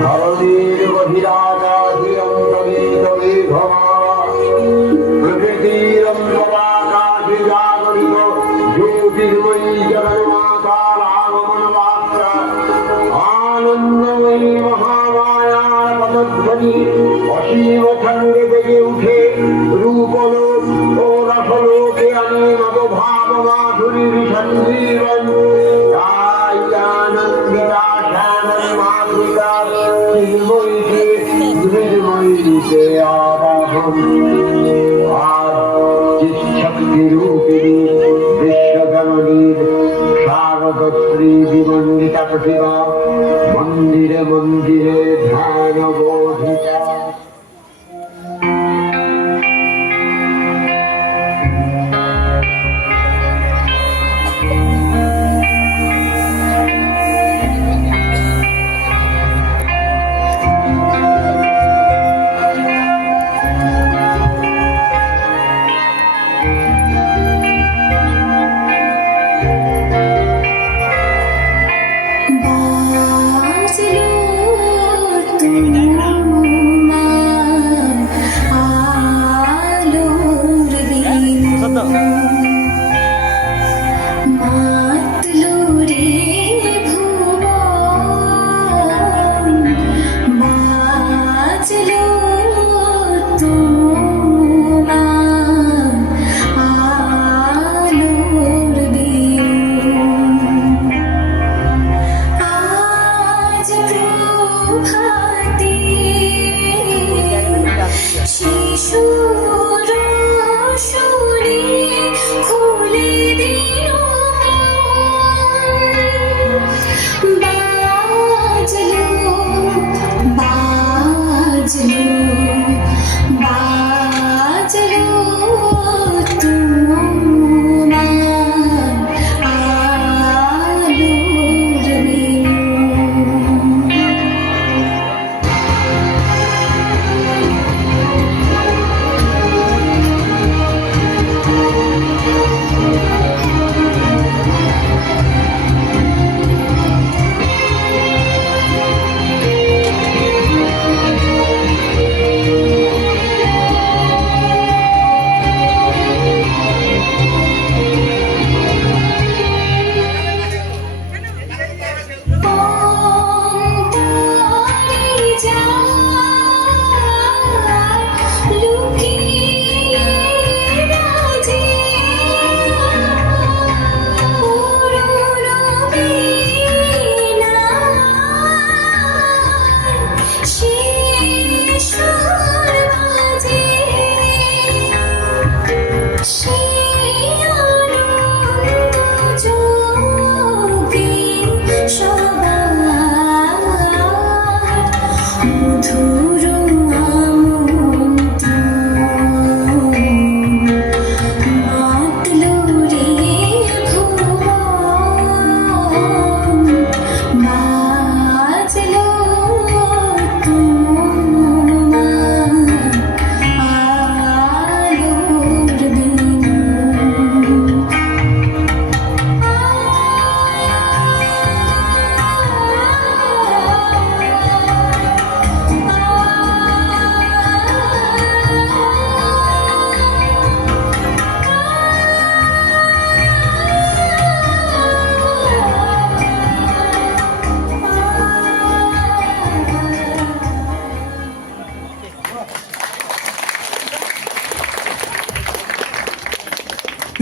ধরণীর বহিরাকাশে অন্তরিত প্রকৃতির অন্তরাকাশে জাগরিত জ্যোতির্ময়ী জগন্মাতার আগমন বার্তা আনন্দময়ী মহামায়ার পদধ্বনি অসীম খণ্ডে বেগে উঠে রূপলোক ও রসলোকে আমি নবভাব মাধুরীর সঞ্জীবন বিশ্বজননীর শারদশ্রী বিমণ্ডিতা প্রতিভা মন্দিরে মন্দিরে ধ্যান বোধিতা।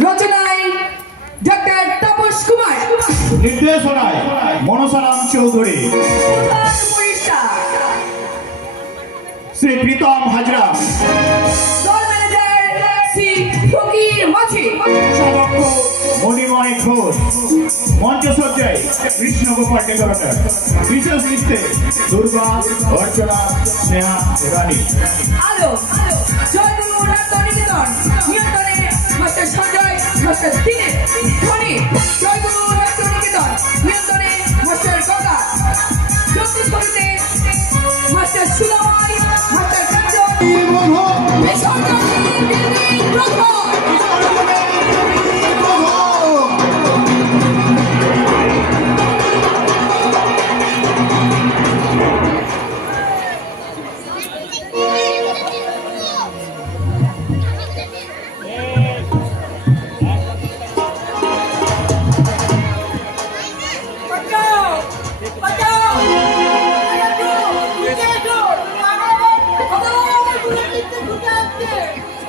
রচনায় ডক্টর তাপস কুমার, নির্দেশনায় মনসারাম চৌধুরী, শ্রী প্রীতম হাজরা, দল ম্যানেজার শ্রী ফকির মাঝি, মণিময় ঘোষ, মঞ্চসজ্জায় কৃষ্ণ গোপাল ডেকোরেটর, বিশেষ লিস্টে দুর্গা, অর্চনা, স্নেহা, রানী। আলো জয়গুরু নাট্য নিকেতন নিয়ন্ত্রণে মাস্টার সঞ্জয়, মাস্টার দিনেশ, ধনী জয়গুরু নাট্য নিকেতন নিয়ন্ত্রণে মাস্টার গঙ্গা, জ্যোতিষপল্লীতে মাস্টার সুলময়, মাস্টার কাঞ্চন, বিসর্জন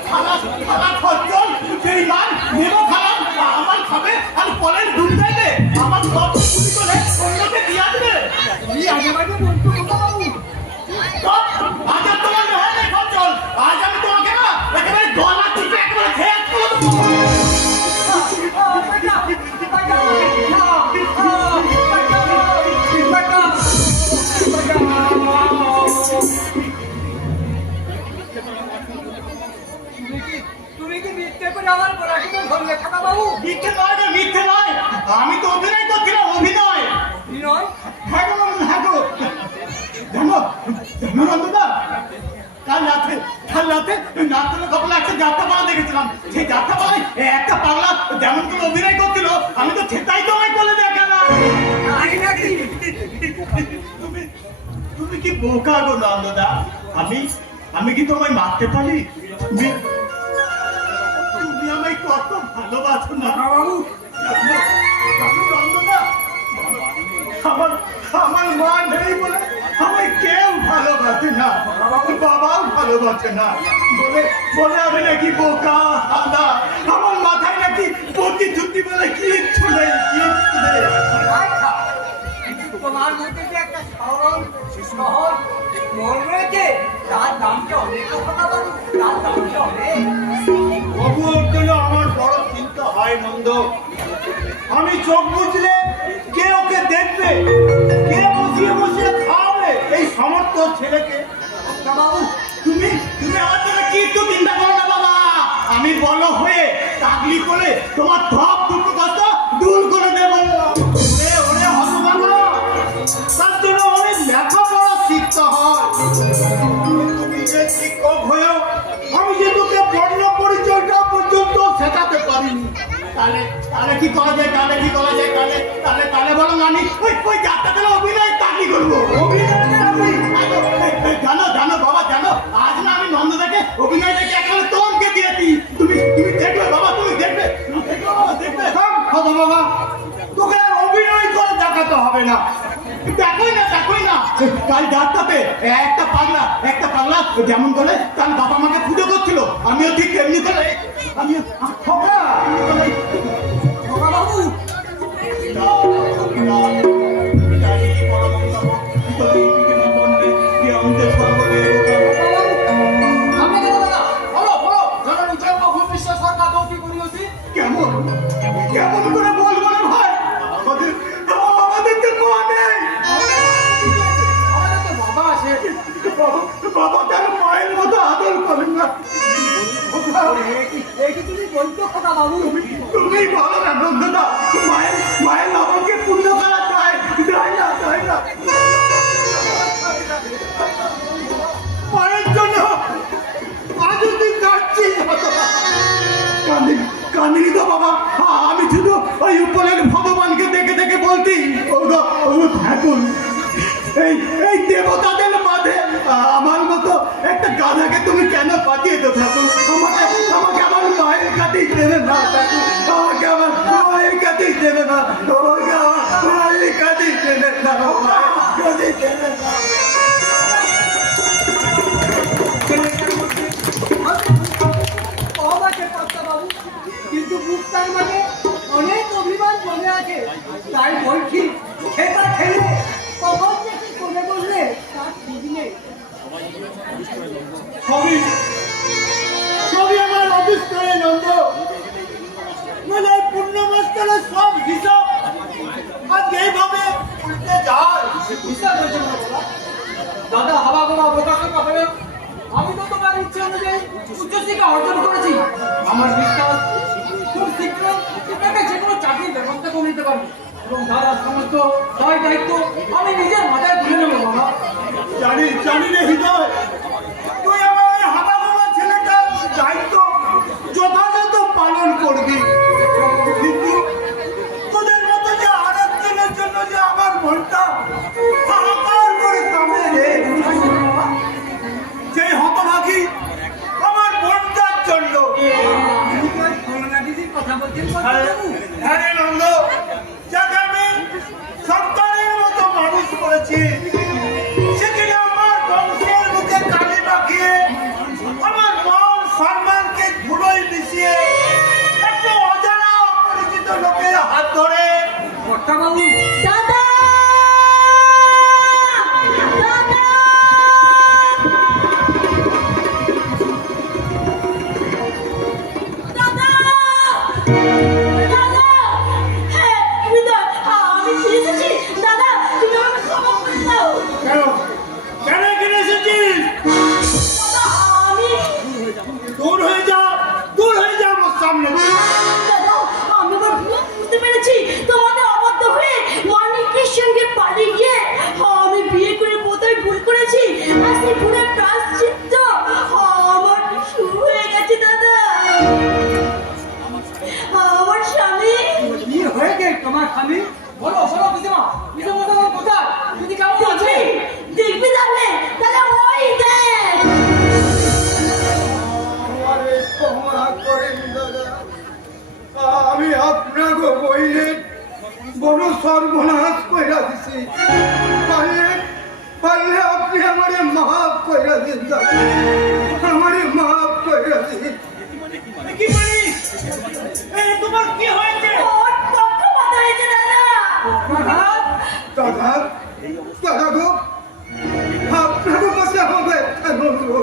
খালাস খালাস খরচল বেঈমান নেবো খালাস আমার খাবে আর পরের দুধ দেবে আমার সব চুরি করে অন্যকে দিয়ে আসবে তুমি আগে বাজে বলতো কথা বাবু। সব আজ আর তোমার মেহার নেই খরচল আজ আমি তোমাকে না একেবারে গলা টিপে একেবারে শেষ করে দেবো তুমি কি মিথ্যে করে আমার পড়াশোনা ধরলে খাতা বাবু? মিথ্যে নয় রে, মিথ্যে নয় আমি তো অভিনয় করছিলাম অভিনয় বিনয় হ্যাঁ গো জানো জানো নন্দদা কাল রাতে নাতলে কপালে একটা যাত্রাপালা দেখেছিলাম সেই যাত্রাপালায় একটা পাগলা যেমন করে অভিনয় করছিল আমি তো সেটাই তোমায় বলে দেখালাম আগে নাকি তুমি তুমি কি বোকা গো নন্দদা আমি কি তোমায় মারতে পারি তুমি আমায় কত ভালোবাসো না বাবু নন্দদা আমার মা নেই বলে আমায় কেউ ভালোবাসে না আমার বাবাও ভালোবাসে না বলে আমি নাকি বোকা আদা আমার মাথায় নাকি প্রতিশ্রুতি বলে কিচ্ছু নেই তোমার মধ্যে যে একটা সরল সহজ মন রয়েছে তার দামটা অনেক কথা বাবু, তার দামটা অনেক। বাবু ওর জন্য আমার বড় চিন্তা হয় নন্দ আমি চোখ বুঝলে কে ওকে দেখবে কে বসিয়ে বসিয়ে খাওয়াবে এই সমর্থ ছেলেকে তা বাবু তুমি আমার জন্য কিচ্ছু চিন্তা করো না বাবা আমি বড় হয়ে চাকরি করে তোমার সব দুঃখ কষ্ট দূর করে দেবো ওরে হতভাগা তার জন্য অনেক লেখাপড়া শিখতে হয় তুমি যে শিক্ষক হয়েও আমি যে তোকে বর্ণ পরিচয়টা পর্যন্ত শেখাতে পারিনি তাহলে কি করা যায় তাহলে বলো আমি ওই যাত্রা অভিনয় চাকরি করবো জানো বাবা জানো আজ না আমি নন্দদাকে অভিনয় দেখে একেবারে তোমাকে দিয়েছি তুমি দেখবে বাবা তুমি দেখবে বাবা তোকে আর অভিনয় করে দেখাতে হবে না দেখোই না কাল যাত্রাতে একটা পাগলা যেমন করে তার বাবা মাকে পুজো করছিল আমিও ঠিক তেমনি করে বাবু কেমন করে বলবো না ভাই আমাদের তো মা নেই আমাদের তো বাবা আছে। বাবা তার মায়ের মতো আদর করেন না এই কি তুমি বলতো কথা বাবু? তুমি ভালো না নন্দদা মায়ের আমাকে পূর্ণ করা যায় না মায়ের জন্য আজ তুই কাটছিস কান্দিনি তো বাবা আমি শুধু ওই উপরের ভগবানকে দেখে দেখে বলতি ঠাকুর এই দেবতাদের মাঝে আমার মতো একটা গাধাকে তুমি কেন পাঠিয়েছো ঠাকুর আমাকে আমার মায়ের কাছেই দেবে না আমাকে আমার মায়ের কাছেই দেবে না আমাকে আমার মায়ের কাছেই দেবে না কাছেই দেবে না অবাকের কথা বাবু, কিন্তু মুক্তার মানে অনেক অভিমান মনে আছে। তাই বলছি খেতা খেলে কখন যে কি করে বললে তার ঠিক নেই। সবই আমার অফিস করে নন্দ মানে পূর্ণমাস্তারের সব হিসাব আজ এইভাবে উল্টে যায় বিশ্বাস হয়েছে না বলা? দাদা হাবা গোবা প্রকাশের হবে। আমি তো তোমার ইচ্ছে অনুযায়ী উচ্চশিক্ষা অর্জন করেছি। আমার বিশ্বাস খুব শীঘ্রই এটাকে যে কোনো চাকরির ব্যবস্থা করে নিতে পারবো এবং দাদার সমস্ত দায় দায়িত্ব আমি নিজের মাথায় তুলে নেবো বাবা। জানি রে হৃদয় তুই আমার ওই হাবা গোবা ছেলেটার দায়িত্ব যথাযথ পালন করবি কিন্তু তোদের মতো যে আরেকজনের জন্য যে আমার মনটা হাহাকার করে কামড়ে রে সেই হতভাগী আমার বোনটার জন্য করোনা দিদির কথা বলছেন হ্যাঁ রে নন্দ যাকে আমি সন্তানের মতো এসেছিস, সেখানে আমার বংশের মুখে কালি মাখিয়ে, আমার মান সম্মানকে ধুলোয় মিশিয়ে, একটা অজানা অপরিচিত লোকের হাত ধরে কর্তাবাবু, দাদা দাদা দাদা দাদা হ্যাঁ বিদয় আমি ফিরে এসেছি দাদা তুমি আমাকে ক্ষমা করে দাও কেন কেন এখানে এসেছিস? দাদা আমি দূর হয়ে যা আমার সামনে থেকে। দাদা আমি এবার বুঝতে পেরেছি তোমাদের অবাধ্য হয়ে মানিকের সঙ্গে পালিয়ে গিয়ে আমি বিয়ে করে বোধহয় ভুল করেছি আর সেই ভুলের প্রায়শ্চিত্ত আমার শুরু হয়ে গেছে দাদা আমার স্বামী কি হয়েছে তোমার স্বামী? বলো বলো পিসিমা, পিসিমা তোমার কোথায়? তুমি কেমন আছে? দেখবি তাহলে তাহলে ওই দেখ আমারে ক্ষমা করেন দাদা, আমি আপনাকে বইলে বড় সর্বনাশ কইরা দিছি। পারলে আপনি আমারে মাফ কইরা দিন দাদা, আমারে মাফ কইরা দিন। কি মানে তোমার কি হয়েছে? ওর পক্ষপাত হয়েছে দাদা দাদা দাদা গো, আপনাকে কাছে হবে কেন গো?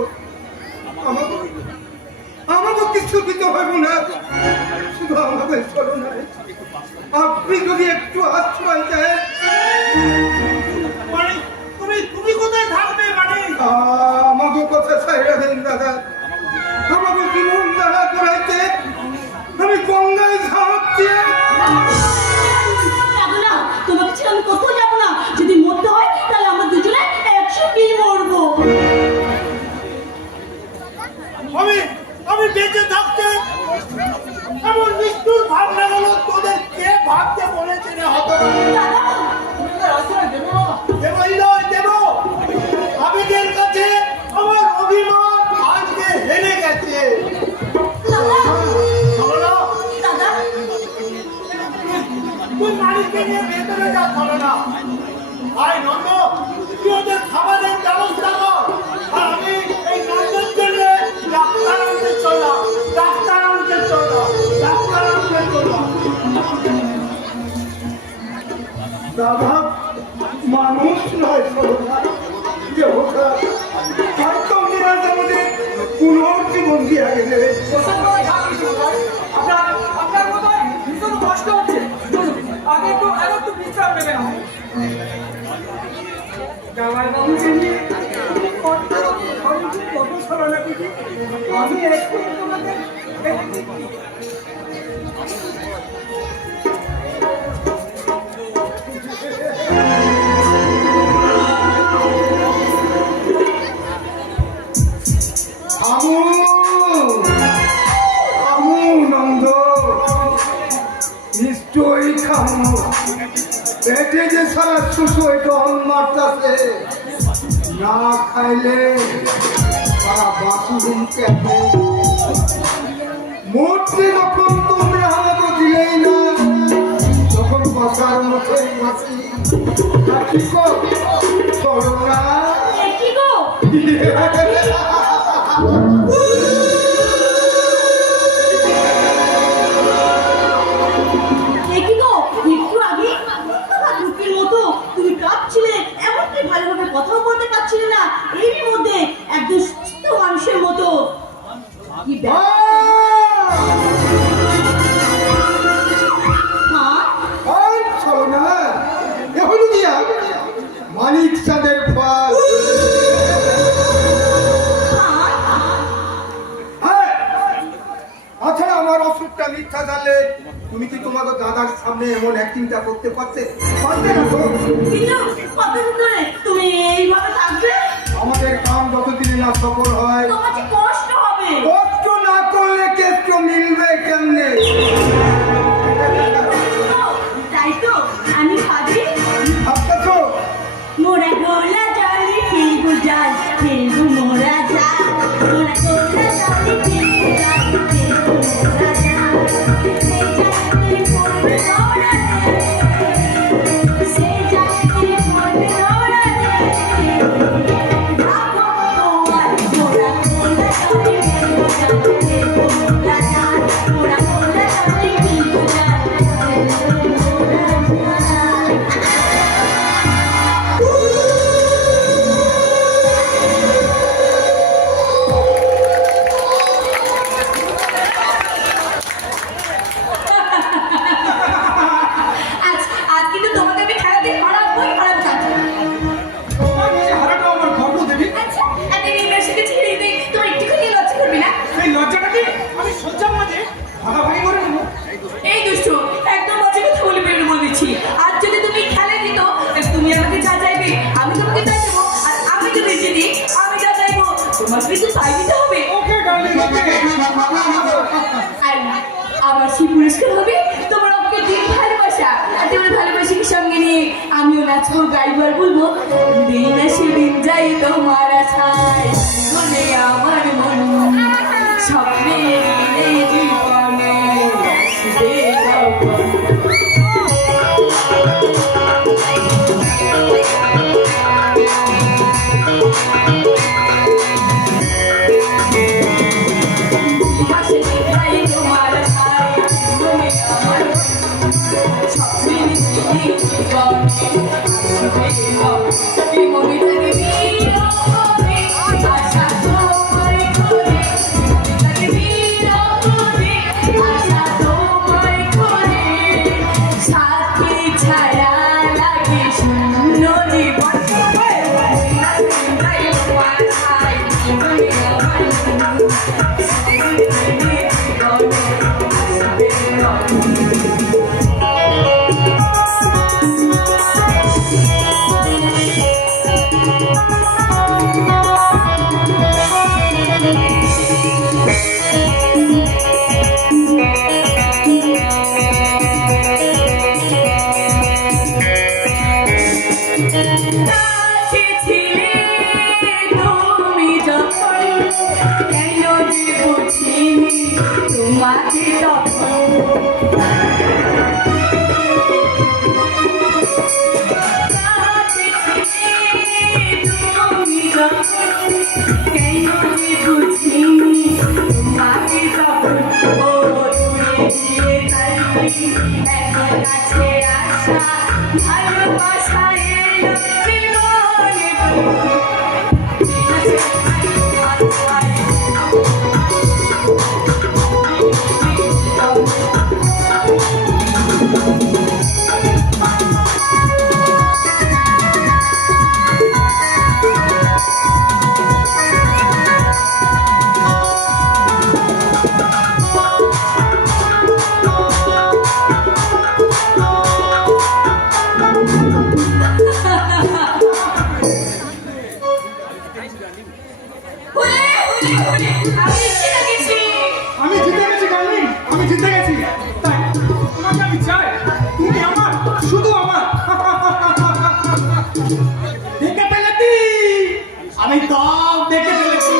আমাকে কিছু দিতে হবে না, শুধু আমাকে চলো না, আপনি যদি একটু আশ্রয় দেন। মানে তুমি কোথায় থাকবে? মানে আমাকে কথা ছাইরা দেন দাদা, আমাকে জীবন দ্বারা করাইতে আমি গঙ্গায় ঝাঁপ দিয়ে যাবো না তোমাকে ছেড়ে আমি কোথাও যাবো না যদি মরতে হয় তাহলে আমরা দুজনে একসঙ্গেই মরবো আমি বেঁচে থাকতে এমন মৃত্যুর ভাবনা গেল তোদের কে ভাবতে বলেছে রে হতো? দাদা তুমি তো আশ্রয় দেবে বাবা? দেবই নয় দেব, আবেগের কাছে আমার অভিমান আজকে হেরে গেছে। দাদা চলো, দাদা তুই মালিককে নিয়ে ভেতরে যা, চলো না। ভাই নন্দ, তুই ওদের খাবারের ব্যবস্থা কর, আর আমি এই নন্দের জন্য ডাক্তার আনতে চললাম। দাদা মানুষ নয় সরকার, দেবতা, একদম নিরাজ আমাদের পুনর্জীবন দিয়া গেলে। আপনার মতো ভীষণ কষ্ট হচ্ছে, চলুন আগে একটু বিশ্রাম নেবেন। জামাইবাবুকে নিয়ে কত সরলা দিদি, আমি একটু তোমাকে নন্দ, নিশ্চয়ই খামু, পেটে যে সারা শুষোয় দল মারতাছে, না খাইলে সারা বাসুরুম কেটে মরতে যখন তোমরা আমাকে দিলেই না, তখন বসার মতো মাসি কি করো না? কি গো একটু আগে দুঃখের মতো তুমি কাঁদছিলে, এমনকি ভালোভাবে কথাও বলতে পারছিলে না, এরই মধ্যে একজন সুস্থ মানুষের মতো কি মানিক চাঁদের ফল। আচ্ছা, আমার অসুখটা মিথ্যা জানলে তুমি কি তোমাকে দাদার সামনে এমন অ্যাক্টিংটা করতে পারতে না তো? কিন্তু কতদিন ধরে তুমি এইভাবে থাকবে? আমাদের কাম যতদিনে না সফল হয়, তোমার যে কষ্ট হবে। কষ্ট না করলে কেষ্ট মিলবে কেমনে? তাই তো আমি ভাবি ভাবতেছ মোরা গোলা জলে খেলবো জাল, খেলবো মোরা জাল, মোরা গোলা জলে খেলবো জাল, খেলবো মোরা জাল, সেই জালে পড়বে মোরা, সেই জালে চাইবে আমি তোমাকে তাই দেবো, আর আমি যদি জিতি আমি যা চাইবো তোমার কিন্তু তাই দিতে হবে। ওকে ডার্লিং, ওকে। আর আমার সেই পুরস্কার হবে তোমার আমাকে দিন ভালোবাসা, আর তোমার ভালোবাসাকে সঙ্গে নিয়ে আমিও নাচবো, গাইবো আর বলবো দিন আসে দিন যাই তোমার আশায় মনে আমার মন স্বপ্নে জীবনে আসবে তখন। আমি জিতে গেছি ডার্লিং, আমি জিতে গেছি। তাই তোমাকে আমি চাই, তুমি আমার, শুধু আমার। দেখে ফেলেছি, আমি সব দেখে ফেলেছি।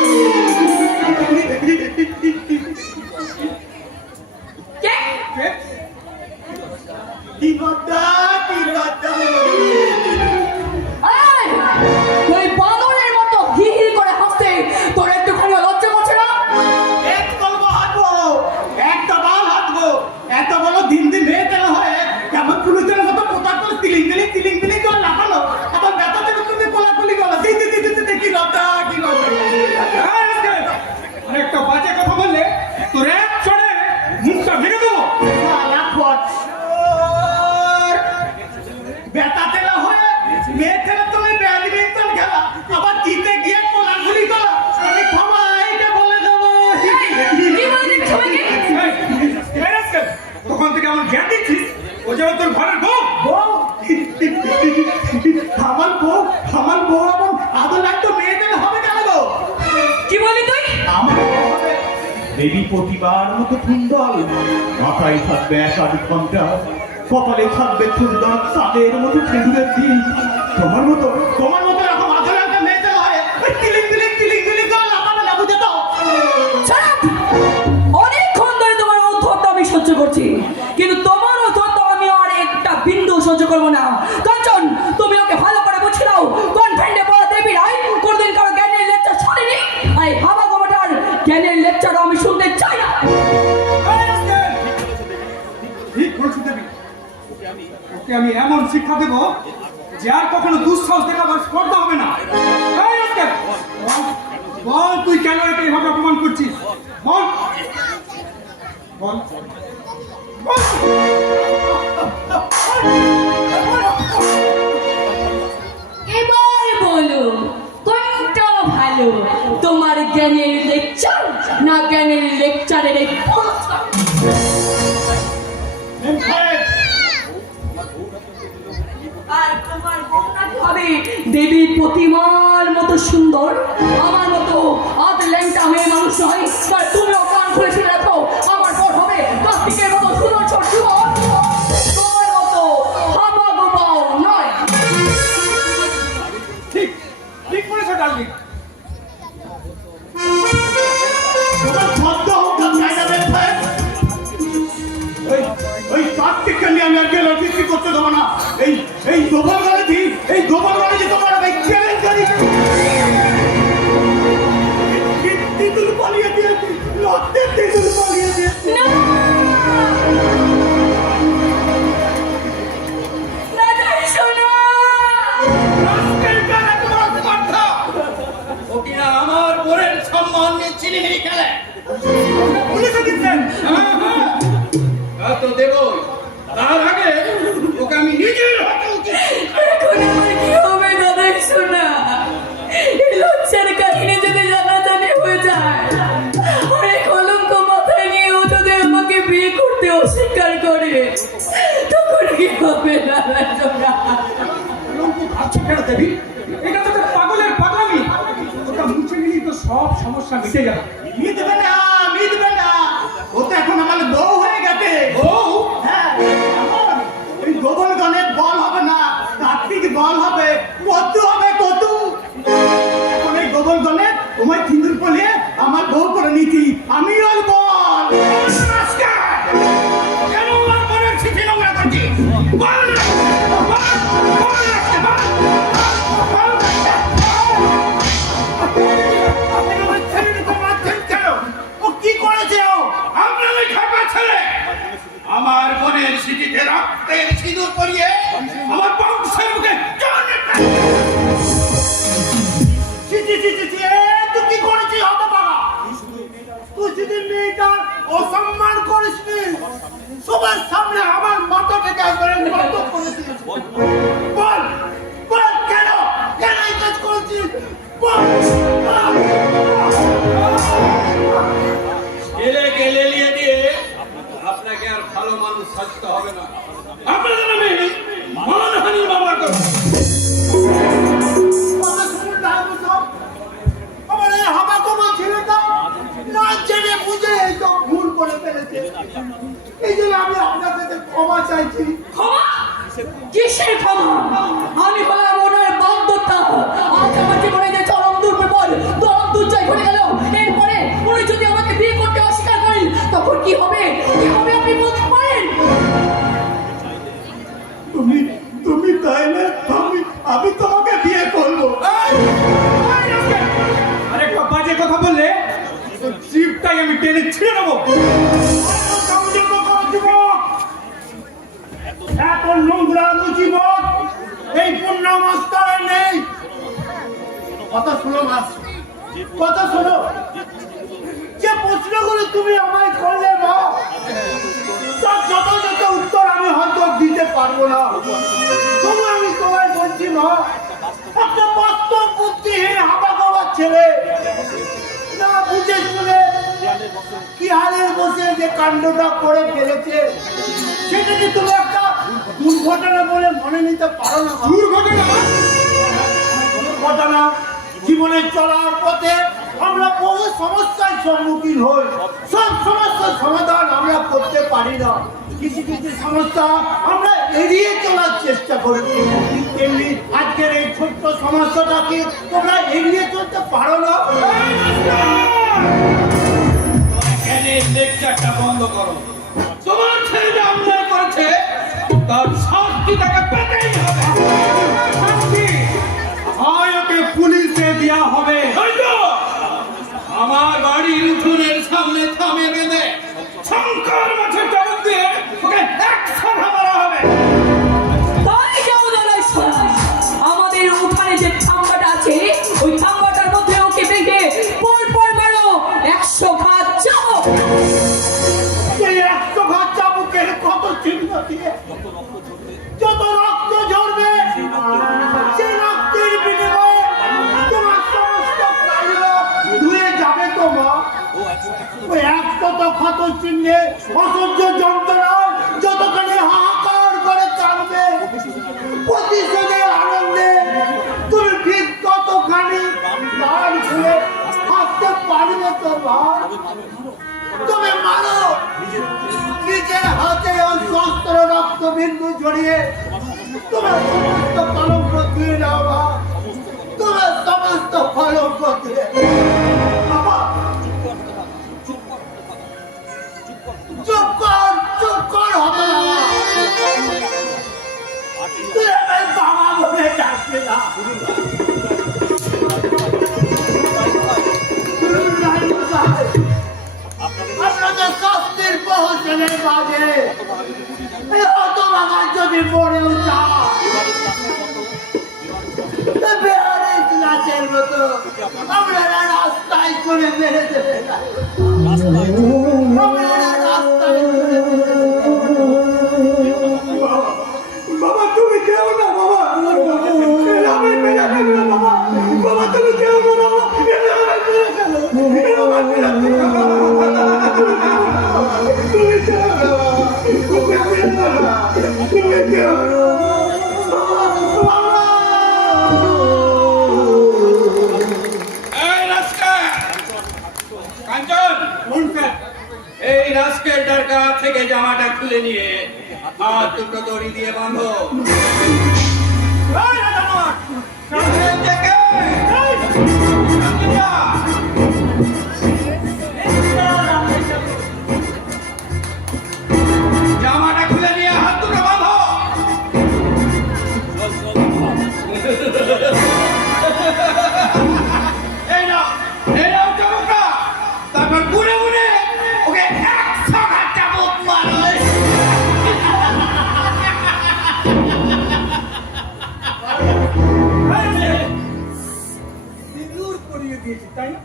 কে? কে? কি লজ্জা, কি লজ্জা। এই, ওই বানরের মতো হি হি করে হাসতে তোর একটুখানি লজ্জা করছে না? এক কলম হাঁটবো, একটা বাল হাঁটবো, এত বড় দিন দিন হয়ে গেল হয় কেমন পুলিশের মতো পোতার করে তিলিং তিলিং করে লাফালো, আবার ব্যথা থেকে তুমি কোলাকুলি করো। দিতে কি লজ্জা, কি লজ্জা। এই আজকে আরেকটা বাজে কথা বললে তোর এক চড়ে মুখটা ভেঙে দেবো। শালা খচ্চর। ব্যথা তেলা হয়ে মেয়ে ছেলে তুমি ব্যাডমিন্টন খেলা, আবার জিতে গিয়ে কোলাকুলি করো। আমি সবাইকে বলে দেবো। কি বলে দিবি সবাইকে? এই আজকে তখন থেকে আমার জ্ঞান দিচ্ছিস, ও যেন তোর ঘরের বউ। বউ আমার বউ এবং আদর লাগতো মেয়েদের হবে কেন গো? কি বলি তুই? আমার বউ হবে দেবী প্রতিবার মতো সুন্দর, মাথায় থাকবে একাধ ঘন্টা, কপালে থাকবে সুন্দর চাঁদের মতো সিঁদুরের দিন। তোমার মতো এরকম আদর একটা মেয়েদের হয় তিলিং করে লাফাবে না, বুঝে তো? ছাড়! অনেকক্ষণ ধরে তোমার ঔদ্ধত্যা আমি সহ্য করছি, কিন্তু তোমার ঔদ্ধত্য আমি আর একটা বিন্দু সহ্য করবো না। কাঞ্চন, তুমি ওকে ভালো করে বুঝে দাও, কনফেন্টে বলা দেবী রায় কোনদিন কারো জ্ঞানের লেকচার শোনেনি। এই হাবা গোবটার জ্ঞানের লেকচারও আমি শুনতে চাই না। এই আজকে ঠিক বলছি দেবী, ওকে আমি এমন শিক্ষা দেব যে আর কখনো দুঃসাহস দেখাবার স্পর্ধা হবে না। এই আজকে বল তুই কেন এটা এভাবে অপমান করছিস? বল বল বল। এবার বলো কোনটা ভালো, তোমার জ্ঞানের লেকচার না জ্ঞানের লেকচারের এই পুরস্কার? আর তোমার বউ নাকি ভাবে দেবীর প্রতিমার মতো সুন্দর, আমার মতো আধ ল্যাংটা হয়ে মানুষ নয়। তাই তুমিও কান খুলে শুনে রাখো, আমার পর হবে কার্তিকের মতো সুদর্শন যুবক, তোমার মতো হাবা গোবাও নয়। ঠিক ঠিক বলেছো ডার্লিং। তোমার ভদ্র হোক না চাইনা ভাই, ওই কার্তিককে নিয়ে আমি আজকে লজিস্ট্রি করতে দেবো না। এই গোবর গাড়ি তোমার ভাই চ্যালেঞ্জ করি, তিতুল পালিয়ে দিয়েছি, রক্তের তিতুল পালিয়ে দিয়েছি। ও কিনা আমার বোনের সম্মান নিয়ে চিনিমিনি খেলে। পুলিশে দিচ্ছেন। তা তো দেবই, তার আগে ওকে আমি নিজের হাতে উচিত। এখন আমার কি হবে দাদা শোনা? এই লজ্জার কাহিনী যদি জানাজানি হয়ে যায়, আর এই কলঙ্ক মাথায় নিয়ে ও যদি আমাকে বিয়ে করতে অস্বীকার করে, তখন কি হবে দাদা শোনা? আচ্ছা কেন দেবী, এটা তো একটা পাগলের পাগলামি। ওটা মুছে নিলেই তো সব সমস্যা মিটে যাবে। মিটবে না, মিটবে না। ও তো এখন আমার বউ হয়ে গেছে। বউ? হ্যাঁ, এখন এই গোবর গানের বল হবে না, কার্তিক বল হবে, কতু হবে কতু। এখন এই গোবর গানে তোমায় সিঁদুর পরিয়ে আমার বউ করে নিচ্ছি, আমি ওর বল। কেন আমার বোনের চিঠি নোংরা করছিস? বল! আপনি আমার ছেলেকে মারছেন কেন? ও কি করেছে ও? আপনার ওই খাপা ছেলে আমার বোনের স্মৃতিতে রক্তের সিঁদুর পরিয়ে আমার বংশের মুখে ছি, ছি, ছি, ছি, ছি, এ তুই কি করেছিস হতভাগা? তুই যদি মেয়েটার অসম্মান করিসনি, সবার সামনে আমার মাথা থেকে একবারে নত করেছিস। বল, বল কেন? কেন এই কাজ করেছিস? বল, বল। ছেলেকে লেলিয়ে দিয়ে আপনাকে আর ভালো মানুষ সাজতে হবে না। আপনাদের আমি মানহানি মামলা করব। কথা শুনুন না, বুঝো? আমার এই হাবাগোবা ছেলেটা না জেনে বুঝে এই সব ভুল করে ফেলেছে। এই জন্য আমি আপনার কাছে ক্ষমা চাইছি। ক্ষমা? কিসের ক্ষমা? আমি হলাম ওনার বাগদত্তা। আজ আমার জীবনে যে চরম দুর্বিপদ, চরম দুর্জয় ঘটে গেল, এরপরে উনি যদি আমাকে বিয়ে করতে অস্বীকার করেন, তখন কি হবে? কি হবে আপনি বলতে পারেন? তুমি তাইলে আমি তোমাকে বিয়ে করবো। আরেকটা বাজে কথা বললে তো জিভটাই আমি টেনে ছিঁড়ে নেবো। এত নোংরা মুসিবত এই পূর্ণাবস্থায় নেই। কথা শোনো মা, কথা শোনো। যে প্রশ্নগুলো তুমি আমায় করলে মা, তার যথাযথ উত্তর আমি হয়তো দিতে পারবো না। তবু আমি তোমায় বলছি মা, একটা বাস্তব বুদ্ধিহীন হাবাগোবা ছেলে না বুঝে শুনে কি হালের বসে যে কাণ্ডটা করে ফেলেছে, সেটাকে তুমি একটা দুর্ঘটনা বলে মনে নিতে পারো না? দুর্ঘটনা জীবনে চলার পথে আমরা বহু সমস্যার সম্মুখীন হই। সব সমস্যার সমাধান আমরা করতে পারি না। কিছু কিছু সমস্যা আমরা এড়িয়ে চলার চেষ্টা করি। তেমনি আজকের এই ছোট্ট সমস্যাটাকে তোমরা এড়িয়ে চলতে পারো না। লেকচারটা বন্ধ করো। তোমার ছেলে যে অন্যায় করেছে তার শাস্তি তাকে পেতেই হবে। শাস্তি হয় ওকে পুলিশে দেওয়া হবে, হয়তো আমার বাড়ির উঠোনের সামনে থামে বেঁধে শঙ্কর মাছের চাবুক দিয়ে ওকে একসাথে মারা হবে। তাই কেমন নয় শোনা? আমাদের উঠানে যে থাম্বাটা আছে, ওই থাম্বাটার মধ্যে ওকে বেঁধে পর পর মারো 100 ঘাত চাবুক। এই 100 ঘাত চাবুকের কত চিহ্ন দিয়ে যত রক্ত ঝরবে, সেই রক্তের বিনিময়ে তোমার সমস্ত প্রাণীরা ধুয়ে যাবে তো মা। ওই 100 ক্ষত চিহ্নে অসহ্য যন্ত্রণায় যতখানি হাহাকার করে কাঁদবে, প্রতিশোধের আনন্দে তোমার তুমি মারো নিজের হাতে ওই শস্ত্র রক্ত বিন্দু জড়িয়ে তোমার সমস্ত কলঙ্ক ধুয়ে নাও মা, তোমার সমস্ত কলঙ্ক ধুয়ে বাবা চুপ কর হবে বাবা, তুই আমার বাবা বলে ডাকবি না। আপনাদের শাস্তির পৌঁছনের মাঝে তোমার যদি পড়েও নাচের মতো আপনারা রাস্তায় চলে মেরে দেবে, আপনারা রাস্তায় চলে বাবা তুমি কেউ না বাবা, আমি মেরে ফেলবো না বাবা, বাবা তুমি কেউ না বাবা, তুমি কেউ না তুমি কেউ এই রাস্কেলটার গা থেকে জামাটা খুলে নিয়ে হাত দুটো দড়ি দিয়ে বাঁধো। জামাটা খুলে নিয়ে হাত দুটো বাঁধো। এই নাও চাবুকটা, তারপর গুনে গুনে ওকে 100টা চাবুক মারো। সিঁদুর পরিয়ে দিয়েছি তাই না?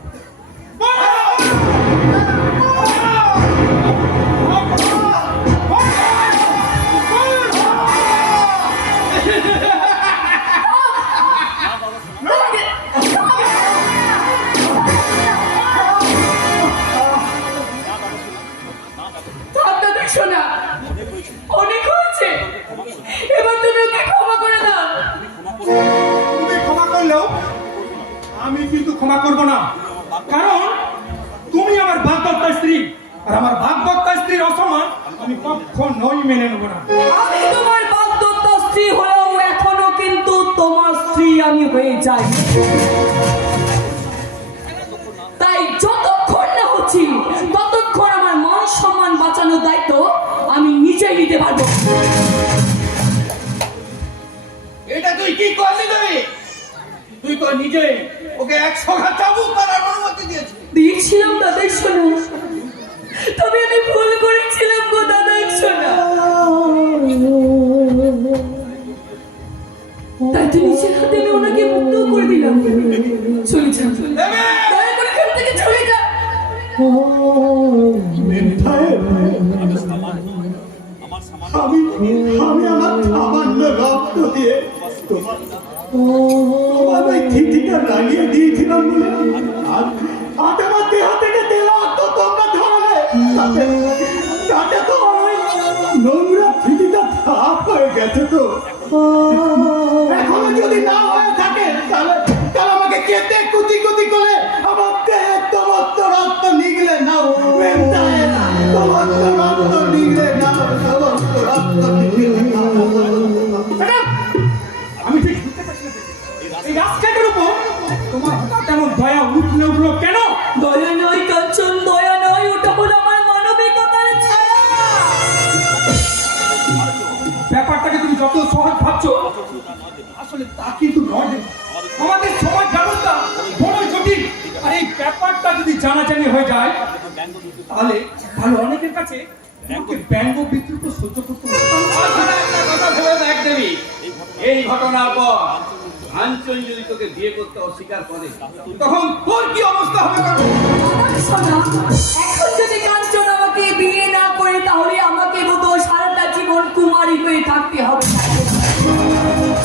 শোনা অনেক হয়েছে, এবার তুমি ওকে ক্ষমা করে দাও। তুমি ক্ষমা করলেও আমি কিন্তু ক্ষমা করব না, কারণ তুমি আমার ভাগদত্তা স্ত্রী, আর আমার ভাগদত্তা স্ত্রীর অসম্মান আমি কখনোই মেনে নেব না। আমি তোমার বাগদত্তা স্ত্রী হয়েও এখনো কিন্তু তোমার স্ত্রী আমি হয়ে যাই, তাই যতক্ষণ না হচ্ছি ততক্ষণ আমার মান সম্মান বাঁচানোর দায়িত্ব আমি নিজেই নিতে পারবো। এটা তুই কি করলি? তুই তো নিজে ওকে 100টা চাবুক মারার অনুমতি দিয়েছিস। দিয়েছিলাম দাদা শোনা, তবে আমি ভুল করেছিলাম গো দাদা শোনা, তাই তো নিজের হাতে আমি ওনাকে মুক্ত করে দিলাম। চলে যান, দয়া করে এখান থেকে চলে যান। আমি আমার সামান্য রক্ত দিয়ে তোমার ওই থিতিটা লাগিয়ে দিয়েছিলাম বলে আর আমার দেহ থেকে তেল তো তোমরা ধরালে, তাতে তো ওই নোংরা থিতিটা সাফ হয়ে গেছে। তো এখনো যদি না হয়ে থাকে তাহলে আমাকে কেটে কুচি কুচি করে আমার দেহে সমস্ত রক্ত নিগলে নাও, সমস্ত রক্ত নিগলে নাও, সমস্ত রক্ত নিগলে নাও। আমি ঠিক বুঝতে পারছি না এই রাস্তাটার উপর তোমার হঠাৎ এমন দয়া উঠলো কেন? দয়া নয় কাঞ্চন, দয়া নয়, ওটা হলো আমার মানবিকতার ছায়া। ব্যাপারটাকে তুমি যত সহজ ভাবছো আসলে তা কিন্তু নয়। আমাদের সমাজ ব্যবস্থা বড় জটিল, আর এই ব্যাপারটা যদি জানাজানি হয়ে যায় তাহলে অনেকের কাছে ব্যঙ্গ বিদ্রুপ সহ্য করতে হবে। তাছাড়া একটা কথা ভেবে দেখ দেবী, এই ঘটনার পর আঞ্চল যদি তোকে বিয়ে করতে অস্বীকার করে তখন তোর কি অবস্থা হবে? শোনা, এখন যদি কাঞ্চন আমাকে বিয়ে না করে তাহলে আমাকে মতো সারাটা জীবন কুমারী হয়ে থাকতে হবে।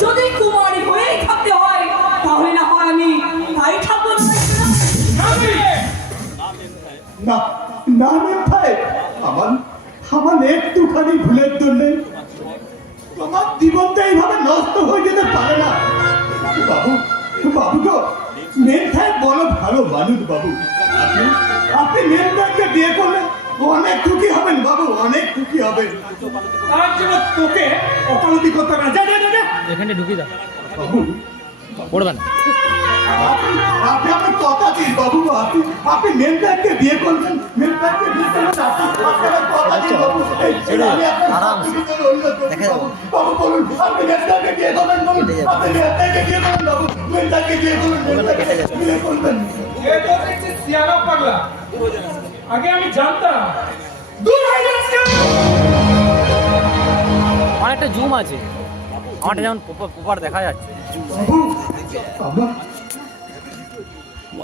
যদি কুমারী হয়েই থাকতে হয় তাহলে না হয় আমি তাই থাকবো। না না ভাই, আমার একটুখানি ভুলের জন্য তোমার জীবনটা এইভাবে নষ্ট হয়ে যেতে পারে না। বাবু গো, মেঘায় বড় ভালো মানুষ বাবু, আপনি মেয়েটাকে বিয়ে করলেন অনেক খুশি হবেন বাবু, অনেক খুশি হবেন। তার জন্য তোকে ওকালতি করতে হবে না। যা যা যা যা। এখানে ঢুকি দাও বাবু পড়বে না আপনি আমার কথা দিন বাবু, আপনি মেয়েটাকে বিয়ে করবেন, মেয়েটাকে বিয়ে করবেন, আপনার কথা দিন বাবু। আমি আপনার সবকিছুতে অনুরোধ করছি বাবু। বাবু বলুন, আপনি মেয়েটাকে বিয়ে করবেন বলুন, আপনি মেয়েটাকে বিয়ে করবেন বাবু, মেয়েটাকে বিয়ে করবেন, মেয়েটাকে বিয়ে করবেন। এ তো দেখছি সিয়ানা পাগলা। আগে আমি জানতাম। দূর হয়ে যাচ্ছে। আমার একটা জুম আছে আমারটা যেমন পোপার দেখা যাচ্ছে বাবু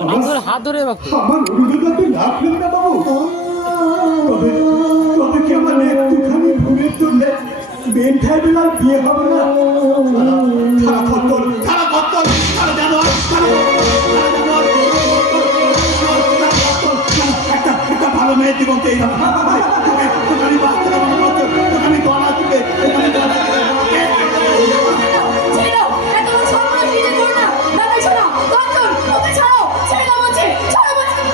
আমার আমি ধরে হাত ধরে বাবু আমার অনুরোধ আপনি রাখলেন না বাবু। তবে তবে কি আমার একটুখানি ভুলের জন্য বেন্ঠায় বেলার বিয়ে হবে না? খারাপ করতল, খারাপ করতল, খারাপ জানোয়ার, একটা ভালো মেয়ের জীবন চাই না। আমি গলা দিবে, ছেড়ে দাও, এত বড় সর্বনাশ নিজে করো না। না ভাই শোনো, কাঞ্চন, ওকে ছাড়ো, ছেড়ে দাও বলছি, ছাড়ো বলছি।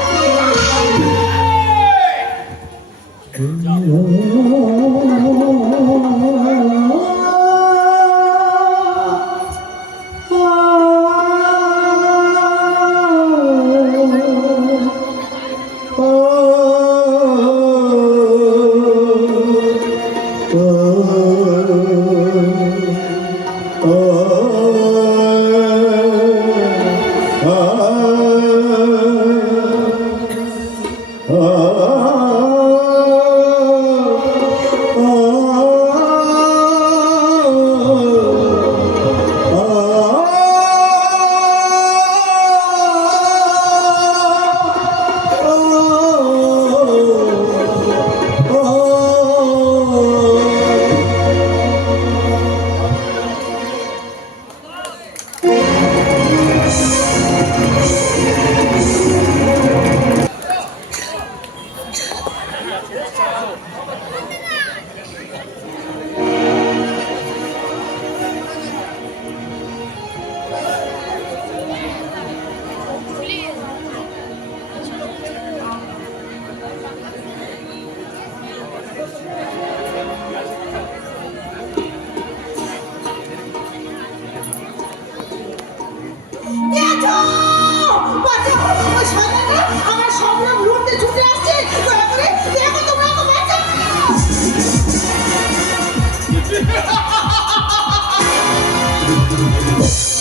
আমার সম্ভ্রম লুটতে ছুটে আসছে, দয়া করে দেখো তোমরা আমাকে বাঁচাও।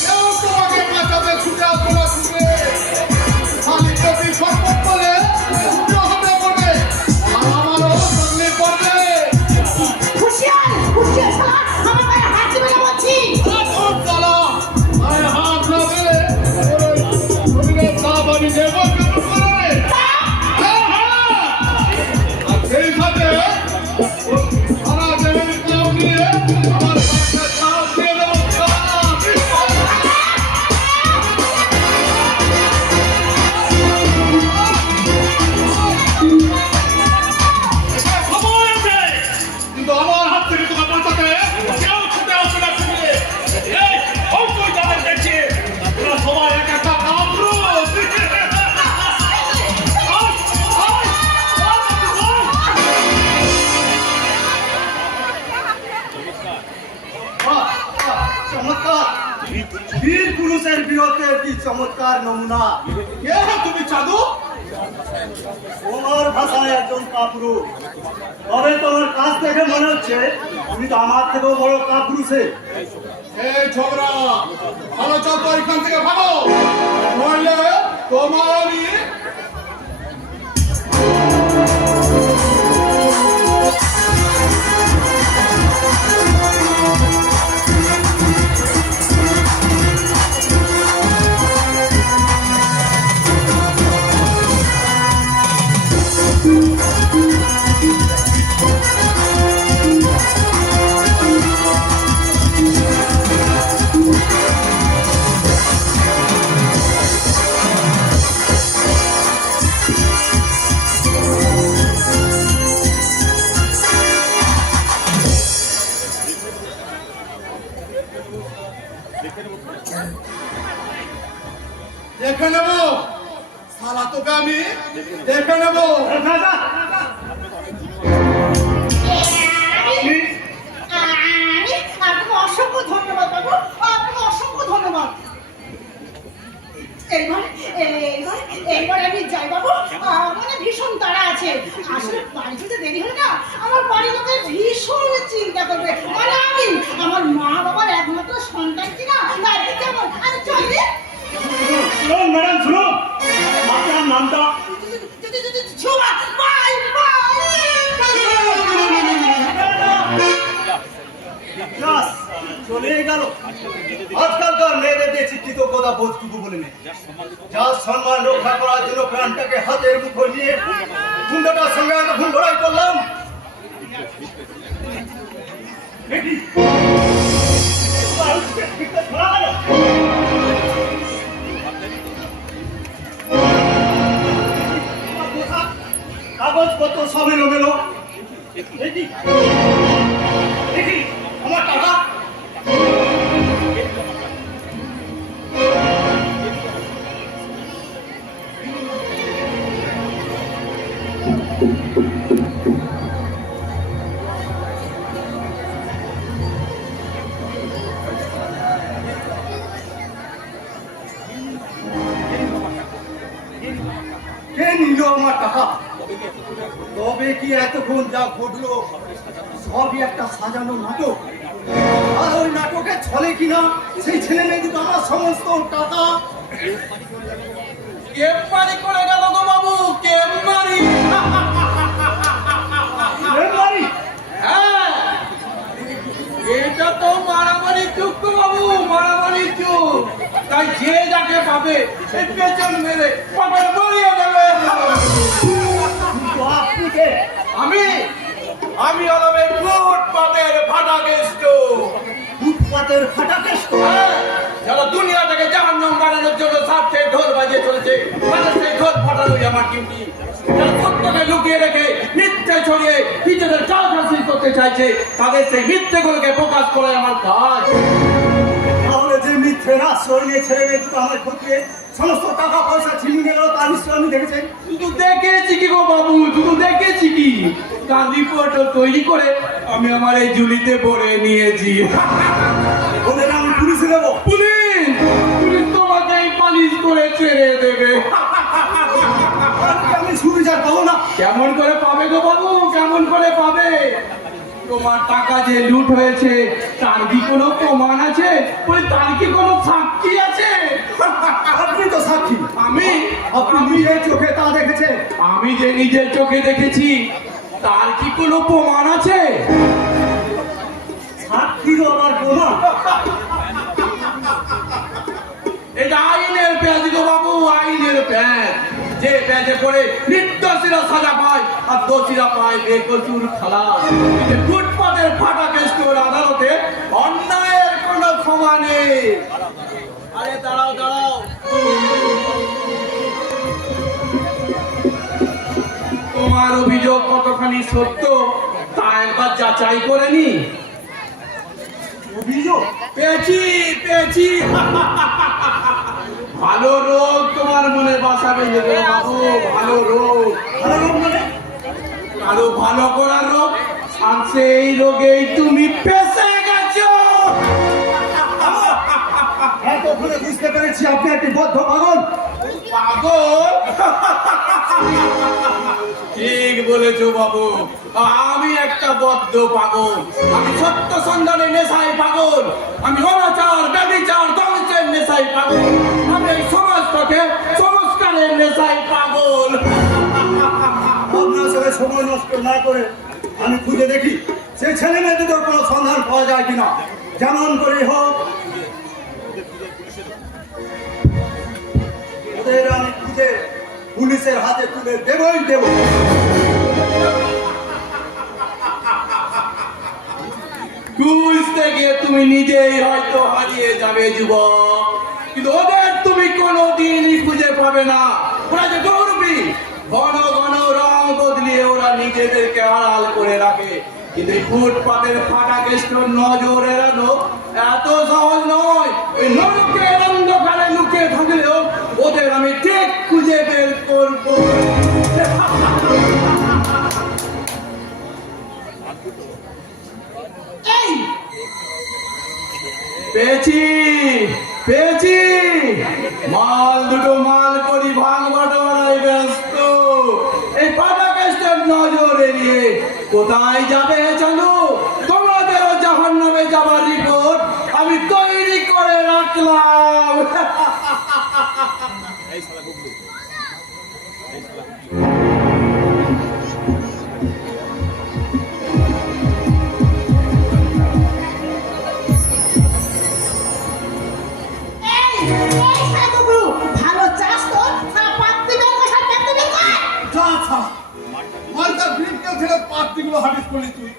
কেউ তোমাকে বাঁচাতে ছুটে আসবে না, ছুটে খালি যদি সম্পদ বলে ছুটে হবে বলে, আর আমারও সামনে পড়বে। হুঁশিয়ার, হুঁশিয়ার শালা, আমার গায়ে হাত দিবে না বলছি। খুব জ্বালা, গায়ে হাত না দিলে শরীরের চাপ আমি দেব কেন করে? হ্যাঁ, হ্যাঁ। আর সেই সাথে সারা দেহের ক্লাব নিয়ে আমার কাছে চাপ দিয়ে দেবো, চাপ। সময় আছে, কিন্তু আমার হাত থেকে তোকে বাঁচাতে কেউ ছুটে আসবে না, ছুটে। এই, অঙ্কুর যাদের দেখছি, ওরা সবাই এক একটা কামড়। চমৎকার, বীর পুরুষের বীরত্বের কি চমৎকার নমুনা। কে হো তুমি চাঁদু? তোমার ভাষায় একজন কাপুরু, তবে তোমার কাজ দেখে মনে হচ্ছে তুমি তো আমার থেকেও বড় কাপুরুষে। এই ঝগড়া ভালো চল, তো এখান থেকে ভাগো, নইলে তোমার আমি দেখে নেব শালা তোকে আমি দেখে নেবো। আপনাকে অসংখ্য ধন্যবাদ বাবু, আপনাকে অসংখ্য ধন্যবাদ। এইবার আমি যাই বাবু, মানে ভীষণ তাড়া আছে। আসলে বাড়ি যেতে দেরি হলে না আমার বাড়ির লোকের ভীষণ চিন্তা করবে। মানে আমি আমার মা বাবার একমাত্র সন্তান কিনা, তাই কেমন আমি চলি। শুনুন ম্যাডাম, শুনুন, আপনার নামটা? Jhuma, bye bye. ব্যাস, চলে গেল। আজকালকার মেয়েদের দেখছি কৃতজ্ঞতা বোধটুকু বলে নেই। যার সম্মান রক্ষা করার জন্য প্রাণটাকে হাতের মুঠো নিয়ে গুন্ডাটার সঙ্গে এতক্ষণ লড়াই করলাম। কাগজপত্র সব এলোমেলো। দেখি দেখি আমার টাকা। কে নিল আমার টাকা? তবে কি এতক্ষণ যা ঘটলো সবই একটা সাজানো নাটক? আর ওই নাটকের ছলে কিনা সেই ছেলে মেয়ে দুটো আমার সমস্ত টাকা কেমবারি করে গেল গো বাবু, কেমবারি। এমবারি। হ্যাঁ, এটা তো মারামারি চুপ গো বাবু, মারামারি চুপ। তাই যে যাকে পাবে সে পেছন মেরে পকেট ভরিয়ে দেবে। তো আপনি কে? আমি হলাম এই ফুটপাতের ফাটা কেষ্ট। ফুটপাতের ফাটা কেষ্ট? যারা দুনিয়াটাকে জাহান্নাম বানানোর জন্য সাথে ঢোল বাজিয়ে চলেছে, তাদের সেই ঢোল ফাটানোই আমার ডিউটি। যারা সত্যকে লুকিয়ে রেখে মিথ্যে ছড়িয়ে নিজেদের কাজ হাসিল করতে চাইছে, তাদের সেই মিথ্যেগুলোকে প্রকাশ করাই আমার কাজ। তাহলে যে মিথ্যের আশ্রয় নিয়ে ছেলে মেয়ে দুটো আমার ক্ষতিয়ে সমস্ত টাকা পয়সা ছিনিয়ে নিয়ে গেল, তার নিশ্চয় আপনি দেখেছেন? শুধু দেখেছি কি গো বাবু, শুধু দেখেছি কি, তার রিপোর্টও তৈরি করে আমি আমার এই ঝুলিতে ভরে নিয়েছি। ওদের আমি পুলিশে দেবো। পুলিশ পুলিশ তোমাকেই পালিশ করে ছেড়ে দেবে। আমি সুবিচার পাবো না? কেমন করে পাবে গো বাবু, কেমন করে পাবে? তোমার টাকা যে লুট হয়েছে তার কি কোনো প্রমাণ আছে? ওই তার কি কোনো সাক্ষী আছে? আপনি তো সাক্ষী। আপনি আমি নিজের চোখে তা দেখেছেন। আমি যে নিজের চোখে দেখেছি তার কি কোনো প্রমাণ আছে? সাক্ষীরও আবার প্রমাণ? এটা আইনের পেঁয়াজ গো বাবু, আইনের পেঁয়াজ। যে পেঁয়াজে পড়ে নির্দোষীরা সাজা পায় আর দোষীরা পায় বেকসুর খালাস। ফুটপাতের ফাটা কেষ্টর আদালতে অন্যায়ের কোনো ক্ষমা নেই। আরে দাঁড়াও দাঁড়াও, তোমার অভিযোগ কতখানি সত্য তা একবার যাচাই করে নি। অভিযোগ? পেয়েছি পেয়েছি। ভালো রোগ তোমার মনে বাসা বেঁধে গো বাবু, ভালো রোগ। ভালো লোক মানে? আরো ভালো করার রোগ, আর সেই রোগেই তুমি পেছে গেছো। এতক্ষণে বুঝতে পেরেছি আপনি একটি বদ্ধ পাগল। পাগল? ঠিক বলেছো বাবু, আমি একটা বদ্ধ পাগল। আমি সত্য সন্ধানে নেশায় পাগল, আমি অনাচার ব্যভিচার ধ্বংসের নেশায় পাগল, আমি এই সমাজটাকে সংস্কারের নেশায় পাগল। আপনার সঙ্গে সময় নষ্ট না করে আমি খুঁজে দেখি সেই ছেলে মেয়েদের কোনো সন্ধান পাওয়া যায় কিনা। যেমন করে হোক ওদের আমি খুঁজে পুলিশের হাতে তুলে দেবই দেব। খুঁজতে গিয়ে তুমি নিজেই হয়তো হারিয়ে যাবে যুবক, কিন্তু ওদের তুমি কোনোদিনই খুঁজে পাবে না। ওরা যে গর্বী, ঘন ঘন রং বদলিয়ে ওরা নিজেদেরকে আড়াল করে রাখে, কিন্তু এই ফুটপাতের ফাটা কেষ্ট নজর এড়ানো এত সহজ নয়। ওই নরকের অন্ধকারে লুকিয়ে থাকলেও ওদের আমি ঠিক খুঁজে বের পেয়েছি পেয়েছি মাল দুটো মাল করি ভাঙ বাটোয়ারায় ব্যস্ত এই পাটা কেস্টের নজর এড়িয়ে কোথায় যাবে চলো তোমাদেরও জাহান্নামে যাবার রিপোর্ট আমি তৈরি করে রাখলাম। ভালো চাষ তো পাত্তি বের কর, সব পাত্তি বের কর। যা ছাড়া মালটা গ্রিপটা ছেড়ে পাত্তিগুলো হাবিস করলি তুই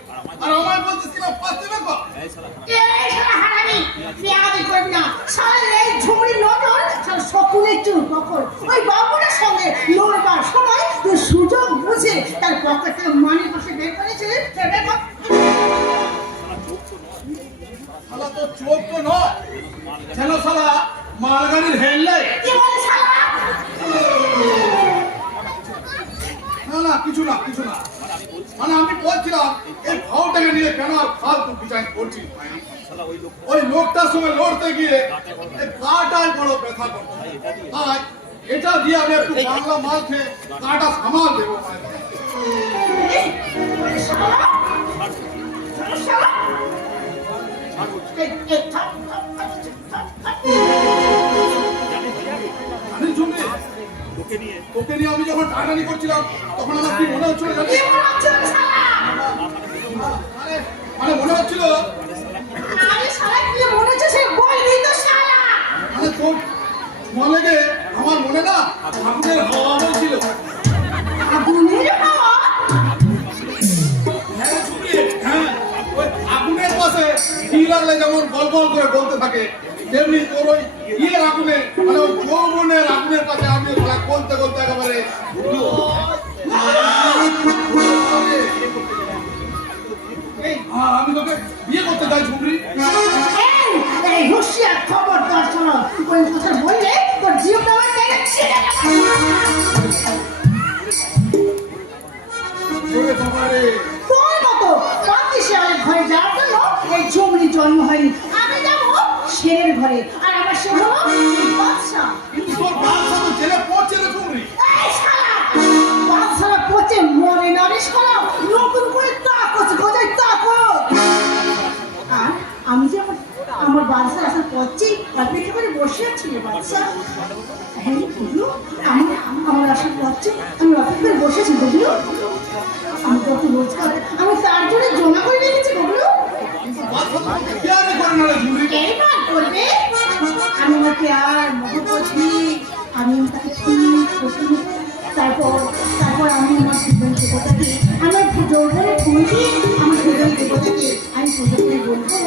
আর আমার বলছিস কিনা পাত্তি বের কর। এই শালা হারামি, পেয়াদি করবি না। শালা এই ঝুমড়ি নজর, শালা শকুনের চুল পকর। ওই বাবুটার সঙ্গে লড়বার সময় তুই সুযোগ বুঝে তার পকেট থেকে মানি বসে বের করেছিস, সে বের কর। শালা তো চোখ তো নয় যেন শালা মালগাড়ির হেডলাইট। কি বলে শালা? না না কিছু না কিছু না মানে আমি বলছিলাম এই ভাওটাকে নিয়ে কেন আর ফালতু বিচার করছিস ভাই? ওই লোকটার সঙ্গে লড়তে গিয়ে এই কাটায় বড় ব্যথা করছে। তাই এটা দিয়ে আমি একটু বাংলা মাল খেয়ে কাটা সামাল দেবো ভাই। এই শালা, শালা। এই থাম, থাম, থাম, থাম, থাম। জানিস ঝুমরি, তোকে নিয়ে আমি যখন টানাটানি করছিলাম তখন আমার কি মনে হচ্ছিল জানিস? কি মনে হচ্ছে শালা? মানে মানে মনে হচ্ছিল আরে শালা কি মনে হচ্ছে সে বলবি তো শালা। মানে তোর মনে লেগে আমার মনে না আগুনের হাওয়া হয়েছিল। আগুনের হাওয়া? হ্যাঁ ঝুমরি, হ্যাঁ ওই আগুনের পাশে কি লাগলে যেমন বল বল করে বলতে থাকে তেমনি তোর ওই ইয়ের আগুনে মানে ওই যৌবনের আগুনের কাছে আমি বলতে বলতে একেবারে আমি তোকে বিয়ে করতে চাই ঝুমরি। এই হুঁশিয়ার খবরদার শোনো, ওই কথা বললে তোর জীবনটা আমার জায়গা ছিঁড়ে যাবে। ওরে বাবা রে, তোর মতো পাকিস্তানের ঘরে যাওয়ার জন্য এই ঝুমরি জন্ম হয়নি। আমি যাবো শেরের ঘরে, আর আমার সে হলো বাদশা। কিন্তু তোর বাচ্চা তো জেলে পড়ছে রে ঝুমরি। এই শালা, বাদশারা পচে মরে না রে শালা, নতুন করে তাকত গজাই তাকত। আর আমি যে আমার বাদশার আসার পথে অপেক্ষা করে বসে আছি রে বাদশা। হ্যাঁ বুঝলো, আমার আসার পথে আমি অপেক্ষা করে বসে আছি বুঝলো। আমি যত রোজগার আমি তার জন্য জমা করে রেখেছি বুঝলো। বাচ্চা তো বিয়ে করে না রে ঝুমরি। এইবার করবে আমি আমাকে আর মহব্বত দিই, আমি তাকে ঠিক করতে তারপর আমি আমার জীবন দেবতাকে আমার যৌবনে ফুল দিয়ে আমার জীবন দেবতাকে আমি পুজো করে বলবো,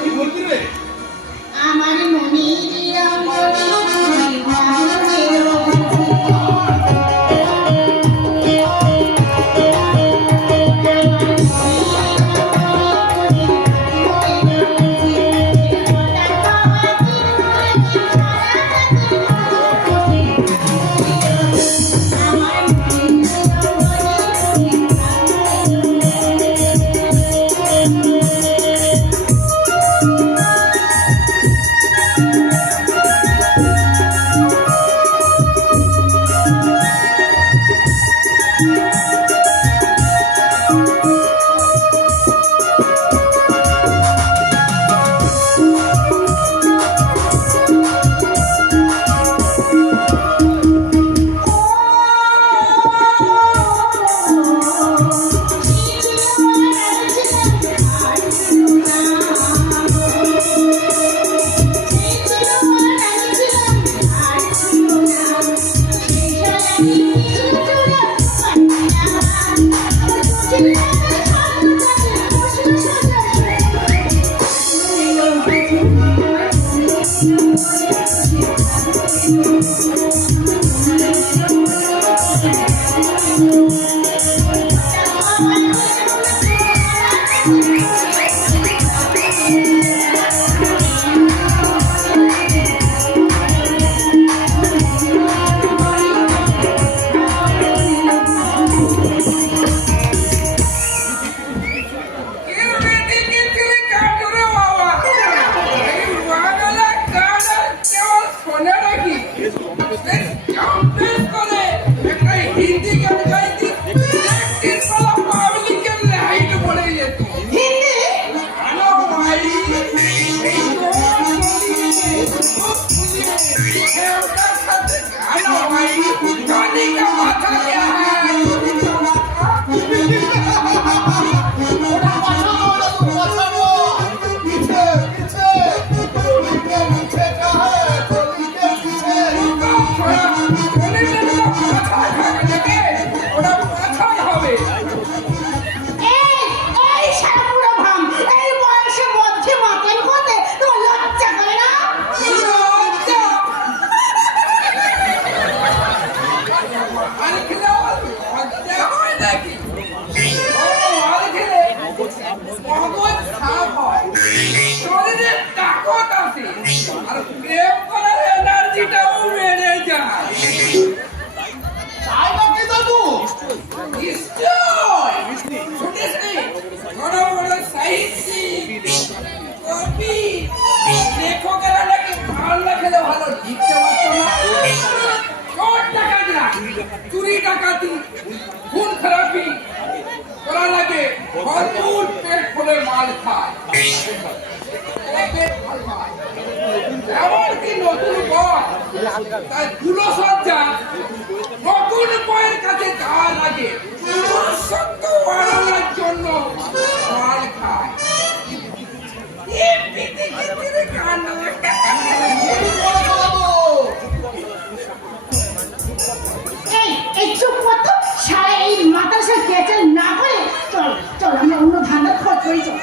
কি বলবি রে? আমার মনির ওটার সাথে গান হয়নি টনিকা মাথা দেয়া এই শালা ভাম এই বয়সে মধ্যে মাতাল হতে তোমার লজ্জা করে না? তাই নাকি দাদু? লেখকেরা নাকি মাল্লা খেলে ভালো লিখতে পারতো না। চোর ডাকাতরা চুরি ডাকাতি খুন খারাপি করা লাগে ভরপুর পেট ফুলে মাল খায়। এমনকি নতুন বর তার ধুলো সজ্জা নতুন বয়ের কাছে যাওয়া লাগে সত্য বাড়ানোর জন্য মাল খায়। এই পৃথিবীর কাণ্ড এই চুপ কর তো, সারা এই মাদ্রাসা কেচেল না করে চল চল আমরা অন্য ধান্দা খোঁজ করি চল।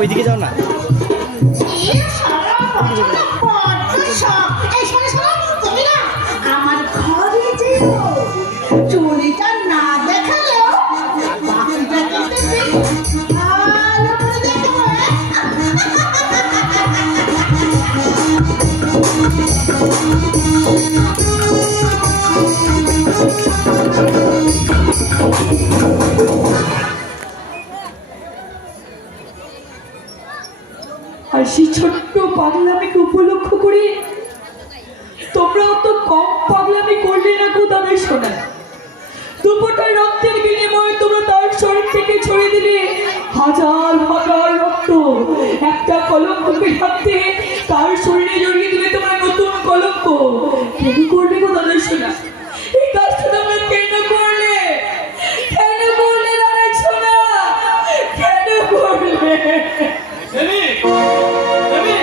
ওইদিকে যাও না। এই সারা বড্ড শখ। এই শোনো শোনো, তুমি না আমার ঘরে যেও, চুরিটা না দেখালেও বাকিটা কিন্তু ভালো করে দেখো। আর সেই ছোট্ট পাগলামিকে উপলক্ষ করে তোমরা অত কম পাগলামি করলে না গো দাদা শোনা। দুপোটা রক্তের বিনিময়ে তোমরা তার শরীর থেকে ছড়িয়ে দিলে হাজার হাজার রক্ত। একটা কলঙ্ককে হাতে তার শরীরে জড়িয়ে দিলে তোমার নতুন কলঙ্ক। কেন করলে গো দাদা শোনা? এই কাজটা তোমরা কেন করলে? কেন করলে দাদা শোনা? কেন করলে? দেবী দেবী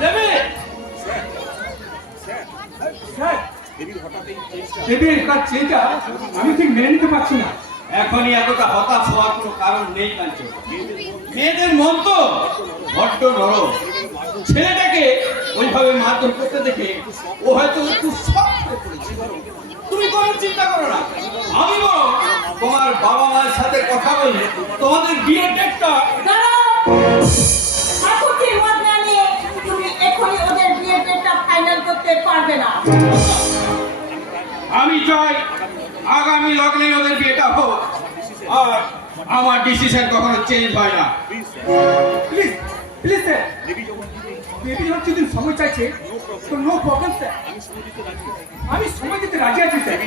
দেবী দেবীর কাজ চেয়েটা আমি ঠিক মেনে নিতে পারছি না। এখনই এতটা হতাশ হওয়ার কোনো কারণ নেই কাঞ্চন। মেয়েদের মন তো বড্ড নরম। ছেলেটাকে ওইভাবে মারধর করতে দেখে ও হয়তো একটু শক হয়ে পড়েছে। তুমি কোনো চিন্তা করো না, আমি বরং তোমার বাবা মায়ের সাথে কথা বলে তোমাদের বিয়ের ডেটটা ঠাকুরকে মত না নিয়ে তুমি এখনই ওদের বিয়ের ডেটটা ফাইনাল করতে পারবে না। আমি চাই আগামী লগ্নে ওদের বিয়েটা হোক, আর আমার ডিসিশন কখনো চেঞ্জ হয় না। প্লিজ প্লিজ স্যার, বেবি যখন যদি সময় চাইছে তো নো প্রবলেম স্যার, আমি সময় দিতে রাজি আছি স্যার।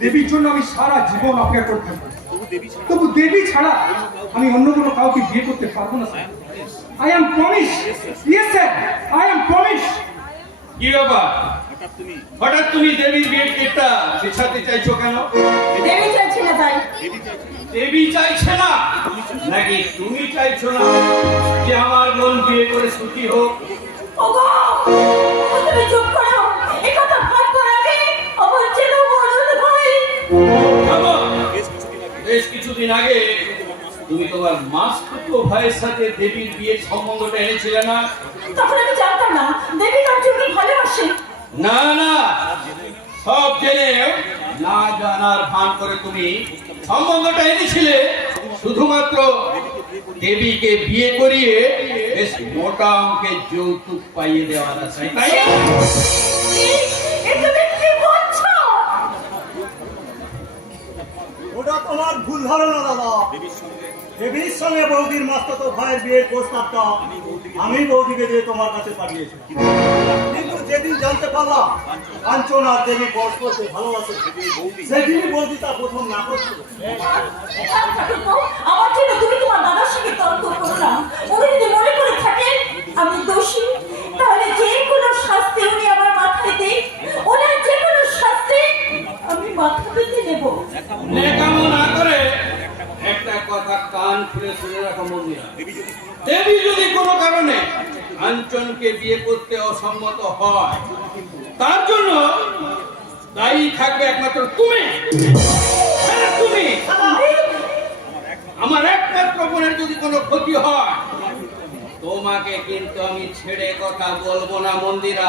দেবীর জন্য আমি সারা জীবন অপেক্ষা করতে থাকবো, তবু দেবী ছাড়া আমি অন্য কোনো কাউকে বিয়ে করতে পারবো না sir. I am promise. Yes sir, I am promise. কি ব্যাপার, হঠাৎ তুমি দেবীর বিয়ের ডেটটা পিছাতে চাইছো কেন? দেবী চাইছে না তাই। দেবী চাইছে না নাকি তুমি চাইছো না যে আমার বোন বিয়ে করে সুখী হোক? ওগো, তুমি চুপ করো। এই কথা ভাববার আগে আমার যেন মরণ হয়। থামো। বেশ কিছুদিন আগে তুমি তোমার মাসতুতো ভাইয়ের সাথে দেবীর বিয়ের সম্বন্ধটা এনেছিলে না? তখন আমি জানতাম না দেবী কাঞ্চনকে ভালোবাসে। না না, সব জেনে না জানার ভান করে তুমি সম্বন্ধটা এনেছিলে শুধুমাত্র দেবীকে বিয়ে করিয়ে বেশ মোটা অঙ্কের যৌতুক পাইয়ে দেওয়ার আশায়, তাই? এ তুমি কি বলছো? ওটা তোমার ভুল ধারণা দাদা। দেবীর সঙ্গে বৌদির মস্তক ভাইয়ের বিয়ের প্রস্তাবটা আমি বৌদিকে দিয়ে তোমার কাছে পাঠিয়েছি, কিন্তু যেদিন জানতে পারলাম কাঞ্চন আর দেবী পরস্পরকে ভালোবাসে, সেদিনই বৌদি তা প্রথম না করছিল। আমার জন্য তুমি তোমার দাদার সঙ্গে তর্ক করো না। উনি যদি মনে করে থাকেন আমি দোষী, তাহলে যে কোনো শাস্তি উনি আমার মাথায় দেন, ওনার যে কোনো শাস্তি আমি মাথা পেতে নেব। নেকামো না করে একটা কথা কান খুলে শুনে রাখো মন্দিরা, দেবী যদি কোনো কারণে কাঞ্চনকে বিয়ে করতে অসম্মত হয়, তার জন্য দায়ী থাকবে একমাত্র তুমি। হ্যাঁ, তুমি। আমার একমাত্র বোনের যদি কোনো ক্ষতি হয়, তোমাকে কিন্তু আমি ছেড়ে কথা বলবো না মন্দিরা।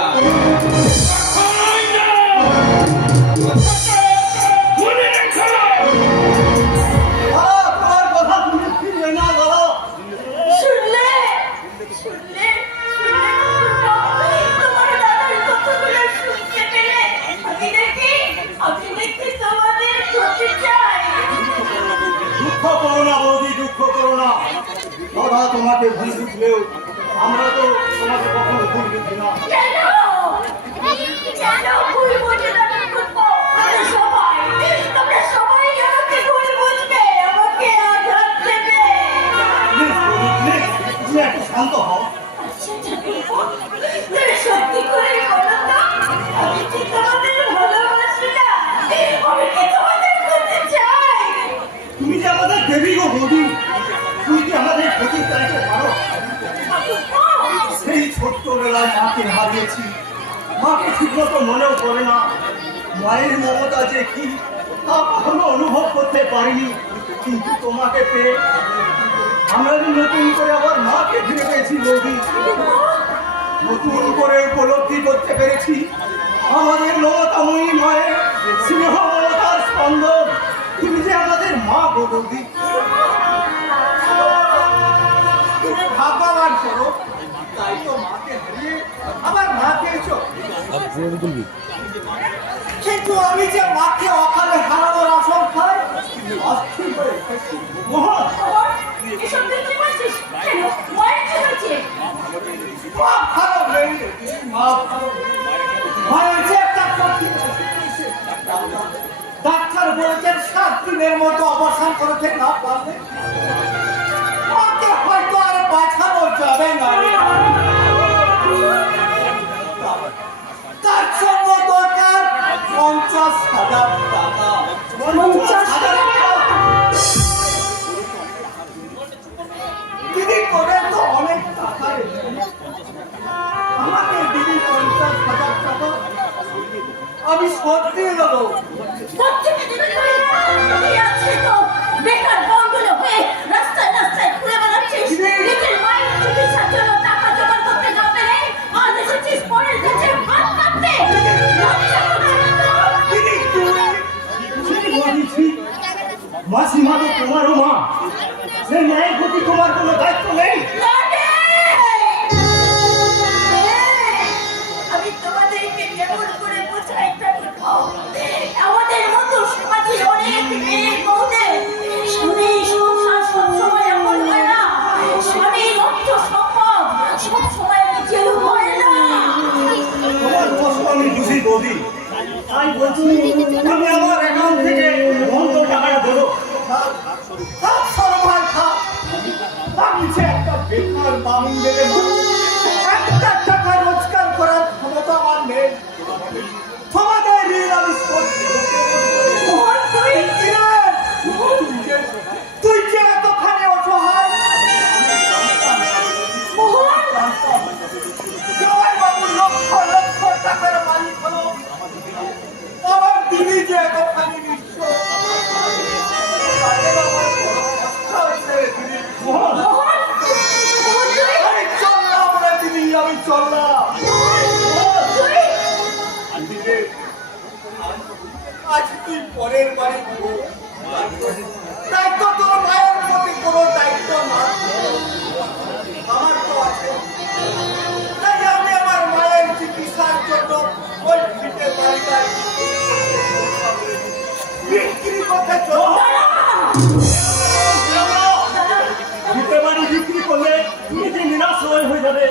মনে রেখো। তোমার কথা তুমি ফিরবে না দাদা। শুনলে শুনলে তোমার দাদার কথাগুলো শুনতে পেলে আমি দেখি তোমাদের ক্ষতি চাই। দুঃখ করো না বৌদি, দুঃখ করো না। দাদা তোমাকে ভুল বুঝলেও আমরা তো তোমাকে কখনো ভুল বুঝি না। কেন কেন ভুল বোঝে না? তোমরা সবাই আমাকে ভুল বুঝবে, আমাকে আঘাত দেবে। প্লিজ বৌদি, প্লিজ তুমি একটু শান্ত হও। আচ্ছা ঠাকুরপো, তুমি সত্যি করে বলো তো, আমি কি তোমাদের ভালোবাসি না? আমি কি তোমাদের করতে চাই? তুমি যে আমাদের দেবী গো বৌদি, তুমি কি আমাদের ক্ষতি চাইতে পারো? ঠাকুরপো, সেই ছোট্টবেলায় মাকে হারিয়েছি, মাকে ঠিক মতো মনেও করে না। মায়ের মমতা যে কি তা কখনো অনুভব করতে পারিনি, কিন্তু তোমাকে পেয়ে আমরা নতুন করে আবার মাকে ফিরে পেয়েছি বৌদি। নতুন করে উপলব্ধি করতে পেরেছি আমাদের মমতাময়ী মায়ের স্নেহ মমতার স্পন্দন। তুমি যে আমাদের মা গো বৌদি। তুমি ভাগ্যবান করো, তাই তো মাকে হারিয়ে আবার মা পেয়েছো। কিন্তু আমি যে মাকে অকালে হারানোর আশঙ্কায় অস্থির হয়ে গেছি। মোহন, এসব তুই কি করছিস? কেন? মায়ের কি হয়েছে? মা ভালো নেই, মা ভালো নেই। মায়ের যে একটা ক্ষতি হয়েছে, ডাক্তার বলেছেন 7 দিনের মতো অবসান করতে না পারলে মাকে হয়তো আর বাঁচানো যাবে না। তার জন্য দরকার 50,000 টাকা। 50,000 টাকা দিদি করে তো অনেক টাকা রে। আমাকে দিদি 50,000 টাকা আমি শোধ দিয়ে দেবো। সত্যি কি দিবি তুই? তুই আছে তো বেকার বন্ধুলো হয়ে রাস্তায় রাস্তায় ঘুরে বেড়াচ্ছিস। নিজের মায়ের চিকিৎসার জন্য টাকা জোগাড় করতে না পেরে আজ এসেছিস পরের কাছে হাত কাটতে। লজ্জা করছে না তোর? দিদি তুমি বলেছি মাসিমা তো তোমারও মা, সে ন্যায়ের প্রতি তোমার কোনো দায়িত্ব নেই? আমি তোমাদেরকে কেমন করে বোঝাই ঠাকুরপো? আমাদের মতো সমাজে অনেক মেয়ে বউদের স্বামী সংসার সবসময় এমন হয় না। স্বামীর অর্থ সম্পদ সবসময় নিজের হয় না। তোমার কষ্ট আমি বুঝি বৌদি, তাই বলছি আমি আমার অ্যাকাউন্ট থেকে বন্ধ টাকাটা দেবো। থাক সরমার থাক, আমি যে একটা বেকার বামুন্ডের মানুষ, একটা টাকা রোজগার করার ক্ষমতা আমার নেই। তোমাদের ঋণ আমি শোধ দেবো। মোহন, তুই তুই যে এতখানি অসহায় মোহন, জয়বাবু লক্ষ লক্ষ টাকার মালিক হলো, আমার দিদি যে এতখানি নিঃস্ব। মোহন, মোহন, মোহন তুই আমি চললাম রে দিদি, আমি চললাম। তুই দিদি, আজ তুই পরের বাড়ি গো, দায়িত্ব তোর মায়ের প্রতি কোনো দায়িত্ব না, আমার তো আছে। তাই আমি আমার মায়ের চিকিৎসার জন্য ওই ভিটে বাড়িটায় বিক্রি করতে চললাম। দিতে বাড়ি বিক্রি করলে নিজে নিরাশ্রয় হয়ে যাবে।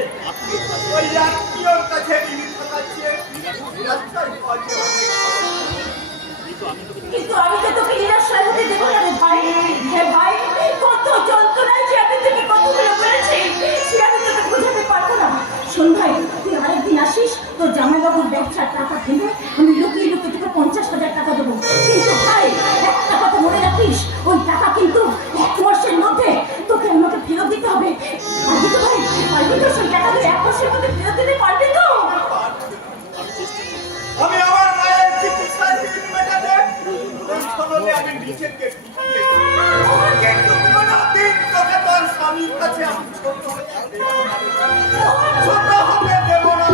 ওই আত্মীয়র কাছে মিথ্যা কাছে রাস্তায় পথে কিন্তু আমি তো তোকে নিরাশ্রয় হতে দেবো না রে ভাই। হে ভাই, কত যন্ত্রণায় যে আমি তোকে কতগুলো বলেছি, সে আমি তোকে বোঝাতে পারবো না। শোন ভাই, তুই আরেকদিন আসিস, তোর জামাইবাবুর ব্যবসার টাকা দিলে আমি লুকিয়ে লুকিয়ে তোকে 50,000 টাকা দেবো। কিন্তু ভাই, একটা কথা মনে রাখিস, ওই টাকা কিন্তু 1 মাসের মধ্যে তোকে আমাকে ফেরত দিতে হবে। পারবি তো ভাই? পারবি তো? সেই টাকা তুই 1 মাসের মধ্যে ফেরত দিতে পারবি তো? আমি আমার মায়ের চিকিৎসার বিল মেটাতে বলে আমি নিজেকে কিন্তু কোনোদিন তোকে তোর স্বামীর কাছে আমি ছোট হতে দেব না।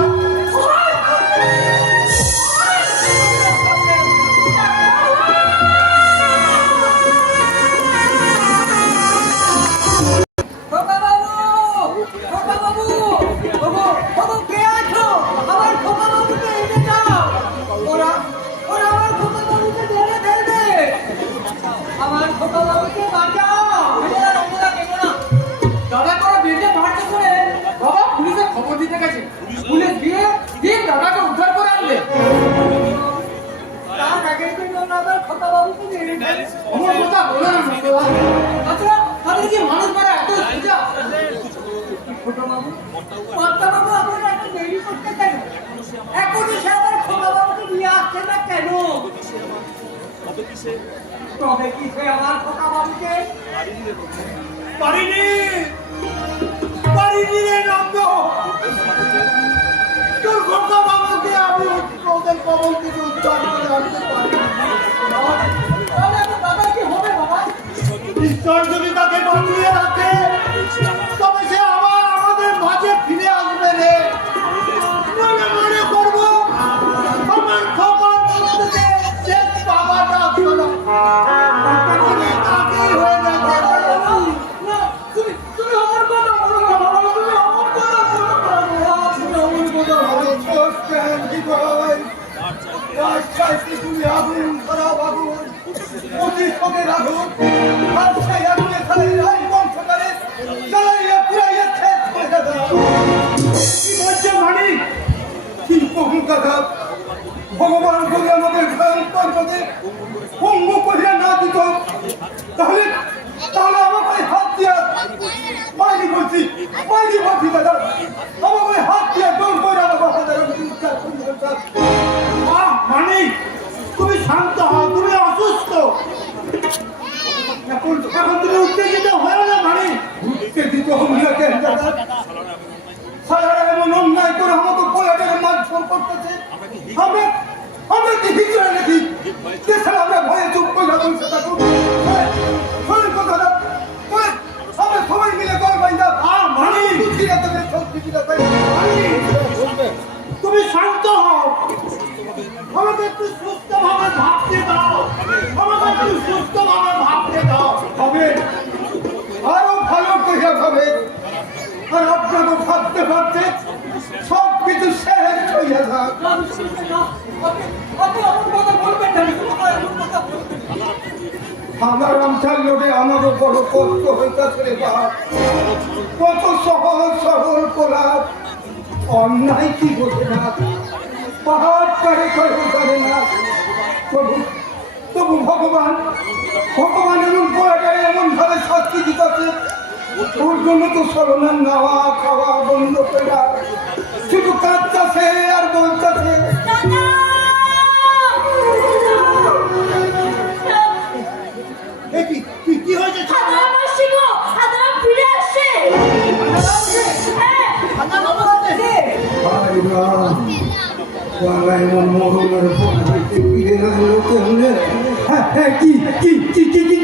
দাদা করে বেঁচে মারতে করে বাবা পুলিশে খবর দিতে গেছে। পুলিশ গিয়ে ঠিক দাদাকে উদ্ধার করে আনবে। তার আগে কিন্তু দাদার খোকা বাবুকে মেরে ফেলেছে। আমার কথা বলে না বাবা। আচ্ছা, তাদের কি মানুষ মারা এত সোজা? খোকা বাবু, কর্তা বাবু আপনারা এত দেরি করতে কেন? এখনই সে আমার খোকা বাবুকে নিয়ে আসছে না কেন? তবে কি সে আমার খোকা বাবুকে পারিনি রে নন্দ, তোর খোকা বাবাকে আমি ওদের কবল থেকে উদ্ধার করে আনতে পারি। তাহলে তো দাদা কি হবে বাবা? ঈশ্বর যদি তাকে বাঁচিয়ে রাখে তবে সে আবার আমাদের মাঝে ফিরে আসবে রে। মনে মনে করবো আমার খবর থেকে শেষ বাবাটা শোনো অনেক আগেই হয়ে গেছে। না, তুমি আমার কথা বলো না বাবা, তুমি আমার কথা বলো না বাবা, তুমি আমার কথা বলো। তুমি আগুন খারাপ আগুন অতি সঙ্গে রাখো আর সেই আগুনে খালি রাই বংশকারে জ্বালাইয়া পুরাইয়া শেষ করে দাও। কি বলছে মানি? কি বহু কথা ভগবান যদি আমাদের পর্বতে পঙ্গু করিয়া না দিত তাহলে তাহলে আমাকে হাত দিয়া মাইনি বলছি দাদা, আমাকে হাত দিয়া জোর করে আমাকে হাজার মানে তুমি শান্ত হও, তুমি অসুস্থ। এখন তুমি উত্তেজিত হয়ে না মানে উত্তেজিত হবি না কেন দাদা? সারা এমন অন্যায় করে আমাকে পোলাটাকে মারধর করতেছে। আমরা কি ভিতরে নাকি দেশের আমরা ভয়ে চুপ করে বলছে থাকুক। শোনেন কথা দাদা, আমরা সবাই মিলে গল্প বাইন্দা মানে তুমি শান্ত হও, আমাকে একটু সুস্থ ভাবে ভাবতে দাও, হবে আরো ভালো করে হবে। আর আপনাকে ভাবতে ভাবতে সব কিছু শেষ হয়ে যাক। আপনি আমার কথা বলবেন না, আমার কথা বলবেন না। আমার আমসার লোকে আমারও বড় কষ্ট হইতেছে রে বাপ। কত সহজ সরল করা অন্যায় কি বোঝে না, পাহাড় পারে করে না। তবু ভগবান এমন পোড়াটারে এমন ভাবে শাস্তি দিতেছে, ওর জন্য তো সরনার নেওয়া খাওয়া বন্ধ করে শুধু কাঁদতেছে আর বলতেছে। কি হয়েছে?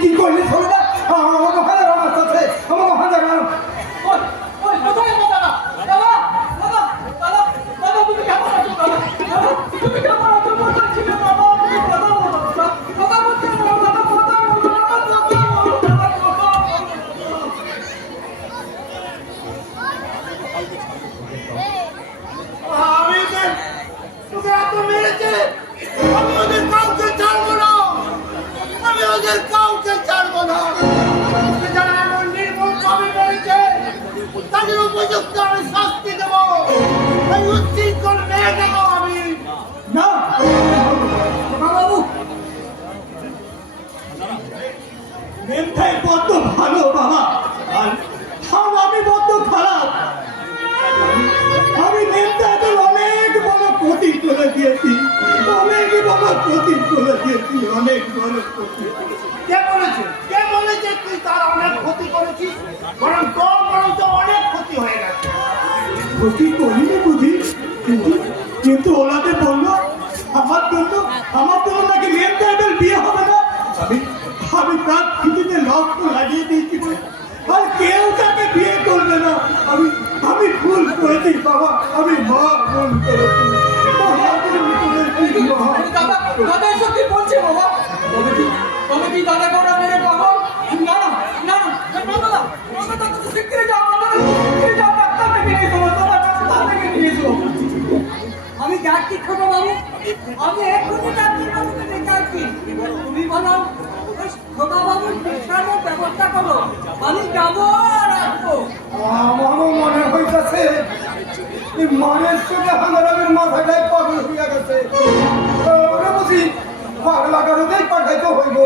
কি করলে শোনো না, আমাকে হাজার আছে, আমাকে হাজার কোথায় দাদা? দাদা দাদা দাদা দাদা তুমি কেমন আছো? দাদা তুমি কেমন আছো? কথা ছিল বাবা, কথা বলো, কথা বলতে দাদা, কথা বলো, আমি তোকে এত মেরেছে, আমি ওদের কাউকে ছাড়বো না, আমি ওদের কাউকে ছাড়বো না। উপযুক্ত আমি শাস্তি দেব, এই উচ্ছৃঙ্খল মেয়ে দেব আমি। না বাবু মেমটাই বড্ড ভালো বাবা, আর আমি বড্ড খারাপ। আমি মেমটাকে অনেক বড় ক্ষতি করে দিয়েছি, অনেক বড় ক্ষতি করে দিয়েছি, অনেক বড় ক্ষতি। কে বলেছে তুই তার অনেক ক্ষতি করেছিস? বরং তোর তো অনেক ক্ষতি হয়ে গেছে। ক্ষতি করিনি বুঝি, কিন্তু ওনাদের বললো আমার জন্য নাকি মেমটাইবের বিয়ে হবে না। আমি তার কিছুতে লক্ষ্য লাগিয়ে দিয়েছি বলে আর কেউ তাকে বিয়ে করবে না। আমি ভুল করেছি বাবা, আমি ভুল করেছি। দাদা দাদা এসব কি বলছে বাবা? তবে কি দাদা করা মেরে পাগল? না না না না দাদা দাদা তুমি শিগগিরই যাও, শিগগিরই যাও, ডাক্তার থেকে নিয়ে এসো, ডাক্তার থেকে নিয়ে এসো। আমি যাচ্ছি ছোট বাবু, আমি এক্ষুনি ডাক্তার বাবুকে ডেকে আসছি। তুমি বলো ছোট বাবুর বিশ্রামের ব্যবস্থা করো, আমি যাবো আর আসবো। আমারও মনে হইতেছে এই মানের সঙ্গে হাঙ্গারামের মাথাটাই পাগল হইয়া গেছে। ওরা বুঝি পাগলা কারণেই পাঠাইতে হইব।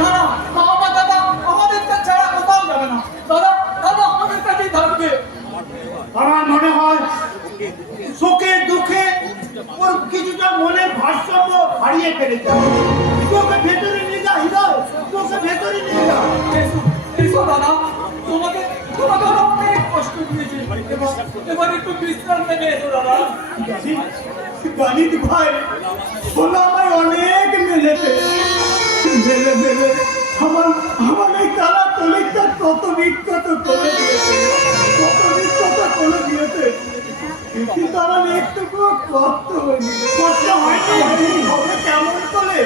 না না বাবা দাদা আমাদের কাছে ছাড়া কোথাও যাবে না। দাদা দাদা আমাদের কাছেই থাকবে। আমার মনে হয় সুখে দুঃখে ওর কিছুটা মনের ভারসাম্য হারিয়ে ফেলেছে। তোকে ভেতরে নিয়ে যা হৃদয়, তোকে ভেতরে নিয়ে যা। এসো এসো দাদা, তোমাকে তোমাকে ওরা অনেক কষ্ট দিয়েছে, এবার একটু বিশ্রাম নেবে। এসো দাদা। গালিত ভাই বলো আমায় অনেক মেলেছে, মেলে আমার এই তারা তলিকটা কত বিক্ষত করে দিয়েছে, কত বিক্ষত করে দিয়েছে। কিন্তু আমার একটুকু কষ্ট হয়নি, কষ্ট হয়নি। হবে কেমন করে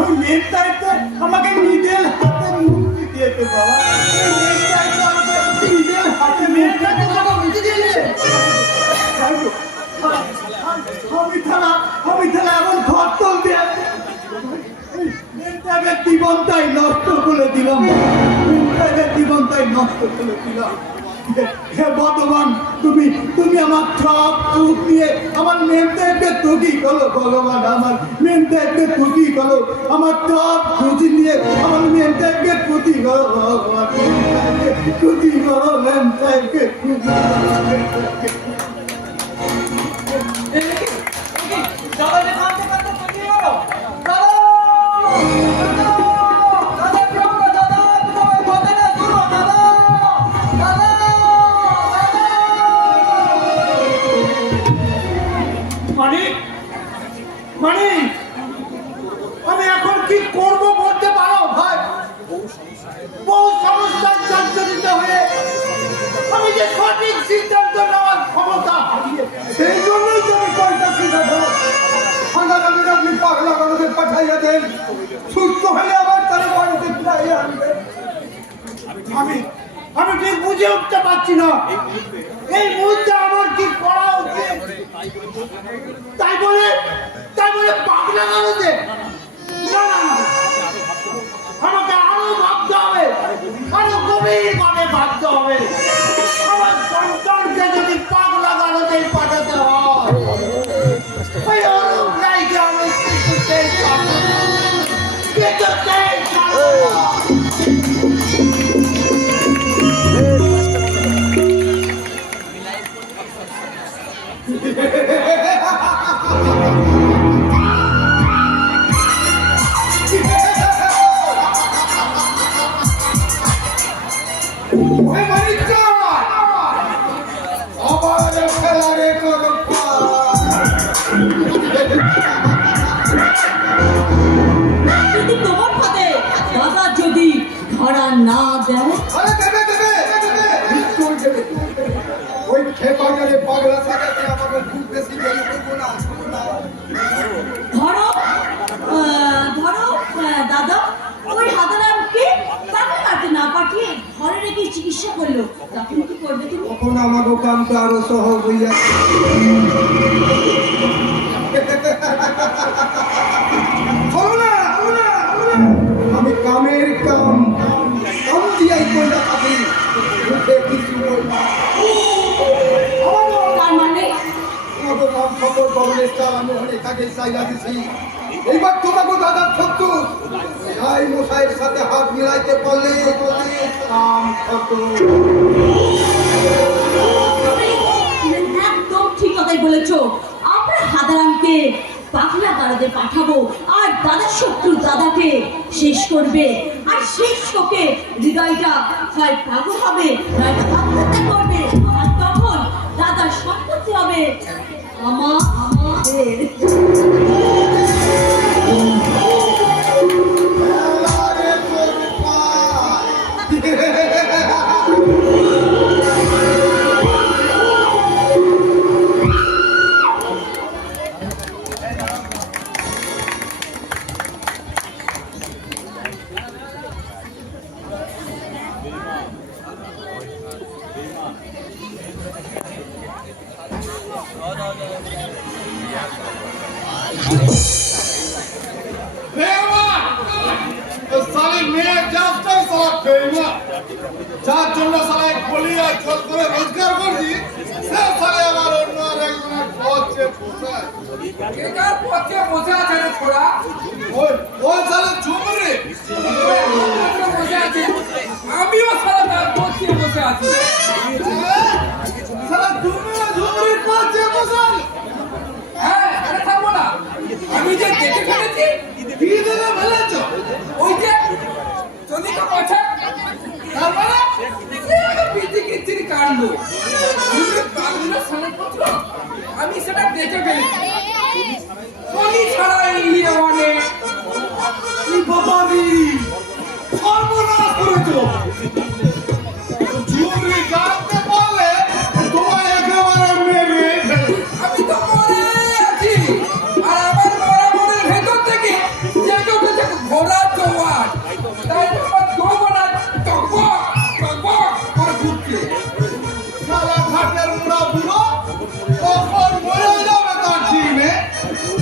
ওই মেয়ের দায়িত্ব আমাকে নিজের হাতে মুক্তি দিয়েছে বাবা। ওই মেয়ের দায়িত্ব আমাকে নিজের হাতে মুক্তি দিয়েছে। আমি তাহলে এমন ঘর তুলতে জীবনটাই নষ্ট করে দিলাম, জীবনটাই নষ্ট করে দিলাম। হে ভগবান, তুমি আমার সব সুখ দিয়ে আমার মেয়েদেরকে তুকি করো ভগবান, আমার মেয়েদেরকে তুকি করো, আমার সব খুশি দিয়ে আমার মেয়েদেরকে তুকি করো ভগবান, তুকি করো মেয়েদেরকে তুকি করো। দাদা যে কাঁদতে কাঁদতে চলে গেল। দাদা দাদা দাদা কি হলো দাদা? তুমি কথা না শুনো দাদা, দাদা মানে আমি এখন কি করব বলতে পারো ভাই? বহু সমস্যার জর্জরিত হয়ে আমি যে সঠিক সিদ্ধান্ত নেওয়ার ক্ষমতা হারিয়ে সেই জন্যই তো আমি কইতাছি দেখো, হাঙ্গারামের আপনি পাগলা কারণে পাঠাইয়া দেন, সুস্থ হলে আবার তারা বাড়িতে ফিরাইয়া আনবে। আমি ঠিক বুঝে উঠতে পারছি না এই মুহূর্তে আমার কি করা উচিত। তাই বলে পাগলা কারণে না না না, আমাকে আরো ভাবতে হবে, আরো গভীর ভাবে ভাবতে হবে। আমার সন্তানকে যদি পাগলা কারণে পাঠাতে হয়, ওই অরূপ রায়কে আমি কিছুতেই পাবো না, কিছুতেই পাবো না। আবার খেলারে করো যদি তোমার হাতে দাদা যদি ধরা না দেয়, আরে দেবে দেবে নিশ্চয় দেবে। ওই খেপাগারে পাগলা থাকাতে আমাকে খুব বেশি দেরি করবো না। ধরো দাদা ওই হাদারামকে পাগলা কাটতে না পাঠিয়ে ঘরে রেখে চিকিৎসা করলো, তখন কি করবে তুমি? তখন আমাকে কামটা আরো সহজ হইয়া আমি কামের কাম দিয়াই কইরা থাকি, মুখে কিছু বলবা কবরের চাল আমি অনেক আগে চাইলা দিছি। এইবার তোমাকে দাদার শত্রু এই মশাইয়ের সাথে হাত মিলাইতে পারলে নাম শত্রু। একদম ঠিক কথাই বলেছো। আমরা হাদারামকে পাখলা দাদাদের পাঠাবো, আর দাদার শত্রু দাদাকে শেষ করবে। আর শেষ শোকে হৃদয়টা হয় পাগল হবে, নয়তো আত্মহত্যা করবে। আর তখন দাদার সম্পত্তি হবে আমাদের। আরে তোর পায়। যার জন্য সালা বলিয়া চল করে রোজগার করছি, সে সালে আমার অন্য আর একজনের পথে পোষায়। এটার পথে বসে আছে রে ছোড়া। ওই সালে চুমরে বসে আছে, আমিও সারা তার পথে বসে আছি। সালা ঝুমরির পথে পোষাল। হ্যাঁ, আরে থাকবো না। আমি যে দেখে ফেলেছি, কি দেখে ফেলেছ? ওই যে চলিত পথে তারপরে পিচিকিচির কাণ্ড, পাগলের সনদপত্র, আমি সেটা দেখে ফেলেছি। শনি ছাড়া এই মানে বাবারি সর্বনাশ করেছ। ঝুমরি জানতে পারলে তোমায় একেবারে মেরে ফেলবে। আমি তো মরে আছি, আর আমার মরা মনের ভেতর থেকে জেগে উঠেছে ঘোড়া জোয়ার। তাই আমার যৌবনা টকবক টকবক করে ঘুরছে। সালা ঘাটের মুড়া বুড়ো কখন মরে যাবে তার ঠিক নেই।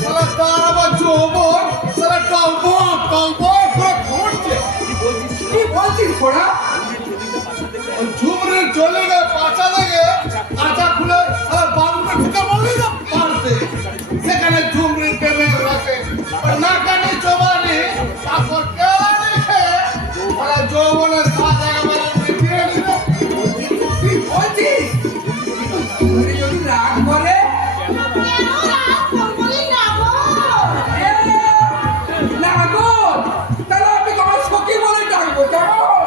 সালা তার আবার যৌবন সালা টকবক টকবক করে ঘুরছে। কি বলছিস ঘোড়া? ওই ঝুমরির চলে গিয়ে পাচা দেখে আচা খুলে সালা বাবুকে ঢুকে বললি না পারতে। সেখানে ঝুমরির প্রেমের রাখে না কানে চোবানি তারপর কেন খেয়ে সালা যৌবনের সাথ একেবারে মিটিয়ে নিবে। কি বলছিস? তুই যদি রাগ করে কেন রাগ করবি না গো? এ, না গো, তাহলে আমি তোমার সখী বলে ডাকবো, কেমন?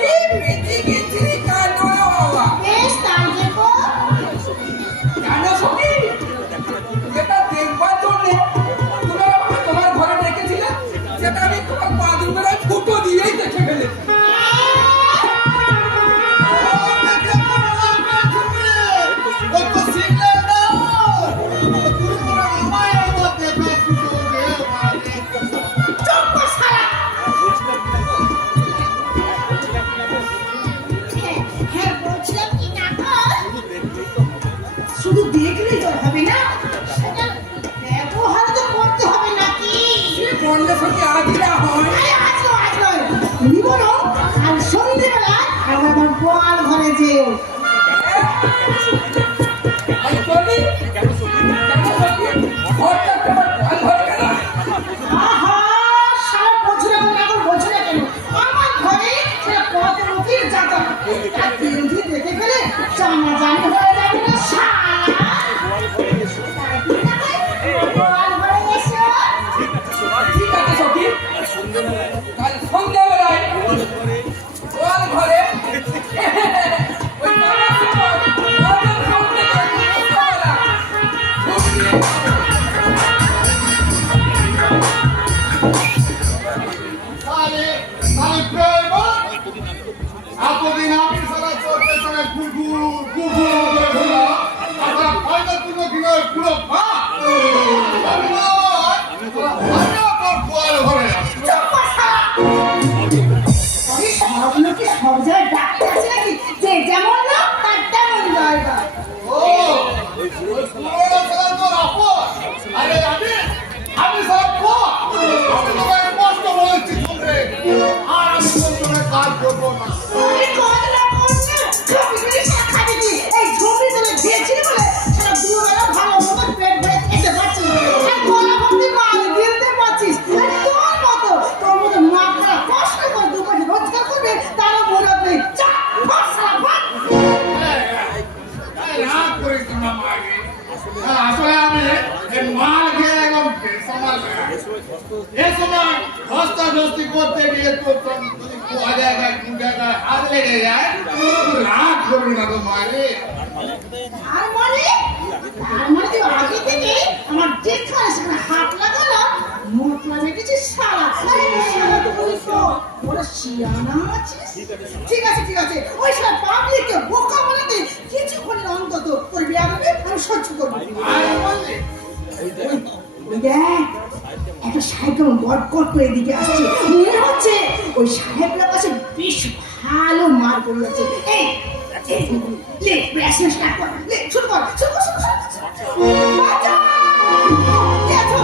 কি পিচিকিচির কাণ্ড রে বাবা। বেশ তাই দেখো। কেন সখী? যেটা দেখবার জন্যে তুমি আমাকে তোমার ঘরে ডেকেছিলে, সেটা আমি তোমার বাথরুমের ফুটো দিয়েই দেখে ফেলেছি। ওই তো সিগন্যাল দাও। তুই কোনো আমায় আমার দেখা সুযোগ দে। চুপ কর শালা। হ্যাঁ, বলছিলাম কি না গো? শুধু দেখলেই তো হবে না, সেটা ব্যবহার তো করতে হবে নাকি? সে বললে সখী আজরা হয়। আরে আজ নয়, তুমি বলো কাল সন্ধ্যেবেলা আমার গোয়াল ঘরে যেও। আর চলি কেন সখী? ঘরটা তোমার ভাল ঘরে কেন? আহা, শালা বলছো না কেন, এখন বলছো না কেন? আমার ঘরে সেটা পথে মুখির যাতা, তার তিনটি দেখে ফেলে জানাজানি হয়ে যাবে না শালা। গোয়াল ঘরে এসো। ঠিক আছে সখী, কাল সন্ধ্যাবেলায় গোয়াল ঘরে ওই নামার সময় বাজার খাওয়াতে যাবো সন্ধ্যাবেলা। সালে সালে প্রেম এতদিন আমি সালা তোর পেছনে কুকুর কুকুর করে ঘুরলাম। আচ্ছা ফায়দা তুলো কিনা পুরো ভা আমি তোর গোয়াল ঘরে চুপ কর শালা। ওই সব লোকে সব জায়গায় ডাকতে আছে নাকি? যে যেমন লোক তার তেমন জায়গা। ও ওই পুরোনো সালা তোর আপন। আরে আমি সালা আমি তোমাকে কষ্ট বলেছি তোমরে। ধস্তাধস্তি করতে গিয়ে তো কোয়া জায়গায় কোন জায়গায় হাত লেগে যায়, রাগ করবি না তো মারে। আর মানে তুই আগে থেকে আমার যেখানে সেখানে হাত লাগালো, মোটলা বেঁধেছিস শালা। আরে শালা তো বলিস তো, ওরা শিয়ানা আছিস। ঠিক আছে, ওই সব পাবলিককে বোকা বানাতে কিছুক্ষণের অন্তত তোর বিয়াদবি আমি সহ্য করবো। আর বললি ওই দেখ, একটা সাহেব কেমন গটগট করে দিকে আসছে, মনে হচ্ছে ওই সাহেবটার কাছে বেশ ভালো মার করে যাচ্ছে। এই লে প্রেস স্টার্ট কর, লে শুরু কর। বাঁচাও! দেখো,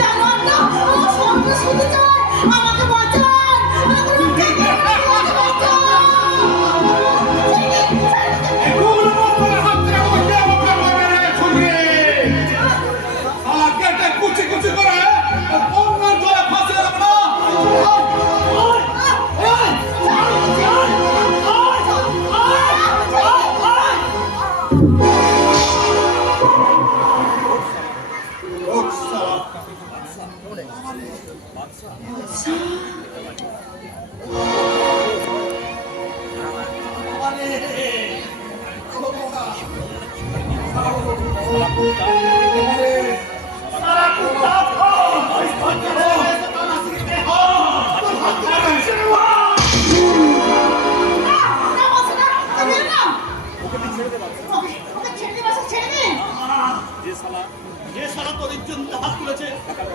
জানোয়ার না, আমার সবটা শুনতে চায়, আমাকে বাঁচান, আমাকে বাঁচান। এগুলো করে হাত থেকে আমাকে আমাকে মারে রে ছুটে। শালা কেটে কুচি কুচি করে বন্যার জলে ফাঁসিয়ে দেব না। যে সারা তোর ইজ্জত হাত তুলেছে,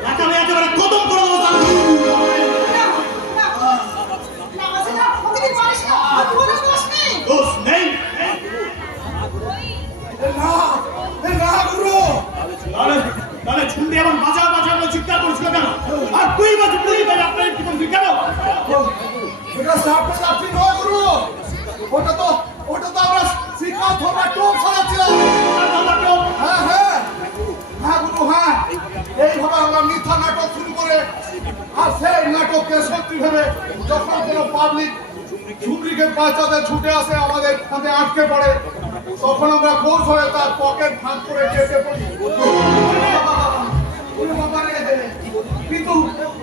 তাকে আমি একেবারে খতম করে দেবো তার। দোষ নেই, তাহলে ঝুন্ডি এমন বাঁচা বলে চিৎকার করছিল কেন? আর তুই আপনার কি করবি কেন? এটা সাপটা লাঠি নয় গুরু, ওটা তো আমরা শিখা ধরা টোপ চালাচ্ছিলাম। হ্যাঁ গুরু, হ্যাঁ এইভাবে আমরা মিথ্যা নাটক শুরু করে, আর সেই নাটককে সত্যি ভেবে যখন কোনো পাবলিক ঝুমরিকে বাঁচাতে ছুটে আসে, আমাদের ফাঁদে আটকে পড়ে, তখন আমরা খোঁজ হয়ে তার পকেট ফাঁক করে কেটে পড়ি।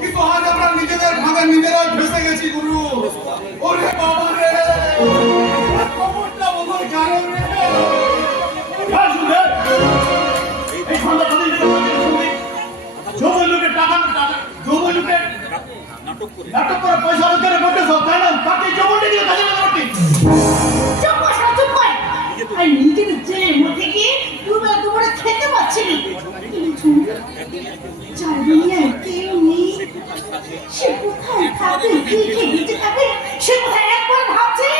কিন্তু আজ আমরা নিজেদের ফাঁদে নিজেরা ফেসে গেছি গুরু। ওরে বাবা রে, খবরটা বলার কারণ রে। এই সন্ধ্যা জমি লোকের টাকা জমি লোকের নাটক করে পয়সা রোজগারে করতে সব তাই না? তাকে জমিটা দিয়ে কাজে লাগাতে। চুপ কর। আর নিজের জেলের মধ্যে গিয়ে দুপুরে খেতে পাচ্ছি না। যার দুনিয়ায় কেউ নেই, সে কোথায় থাকবে, কি খেয়ে বেঁচে থাকবে, সে কোথায় একবার ভাবছে।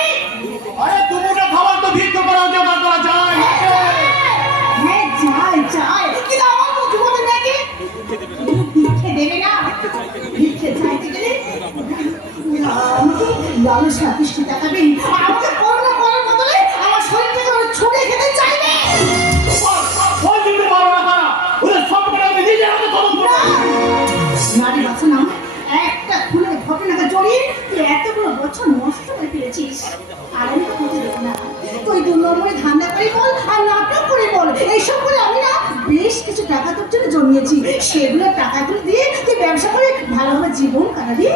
আরে দুপুরে খাবার তো ভিক্ষা করা জোগাড় করা যায়। হ্যাঁ যায়, কিন্তু আমার তো জীবনে নাকি ভিক্ষে দেবে না। ভিক্ষে চাইতে গেলে আমাকে লালসা দৃষ্টি দেখাবে, আমাকে করোনা করার বদলে আমার শরীর থেকে ছুটে খেতে চাইবে। ফল দিতে পারো না তারা, ওদের সব করে আমি নিজে হাতে খতম করব। নারী বাঁচানো একটা খুনের ঘটনাকে জড়িয়ে তুই এতগুলো বছর নষ্ট করে ফেলেছিস। আর আমি তো করতে দেবো না। তুই 2 নম্বরে ধান্দা করে বল আর নাটক করে বল, এইসব করে আমি না বেশ কিছু টাকা তোর জন্য জমিয়েছি। সেগুলো টাকাগুলো দিয়ে তুই ব্যবসা করে ভালোভাবে জীবন কাটাবি।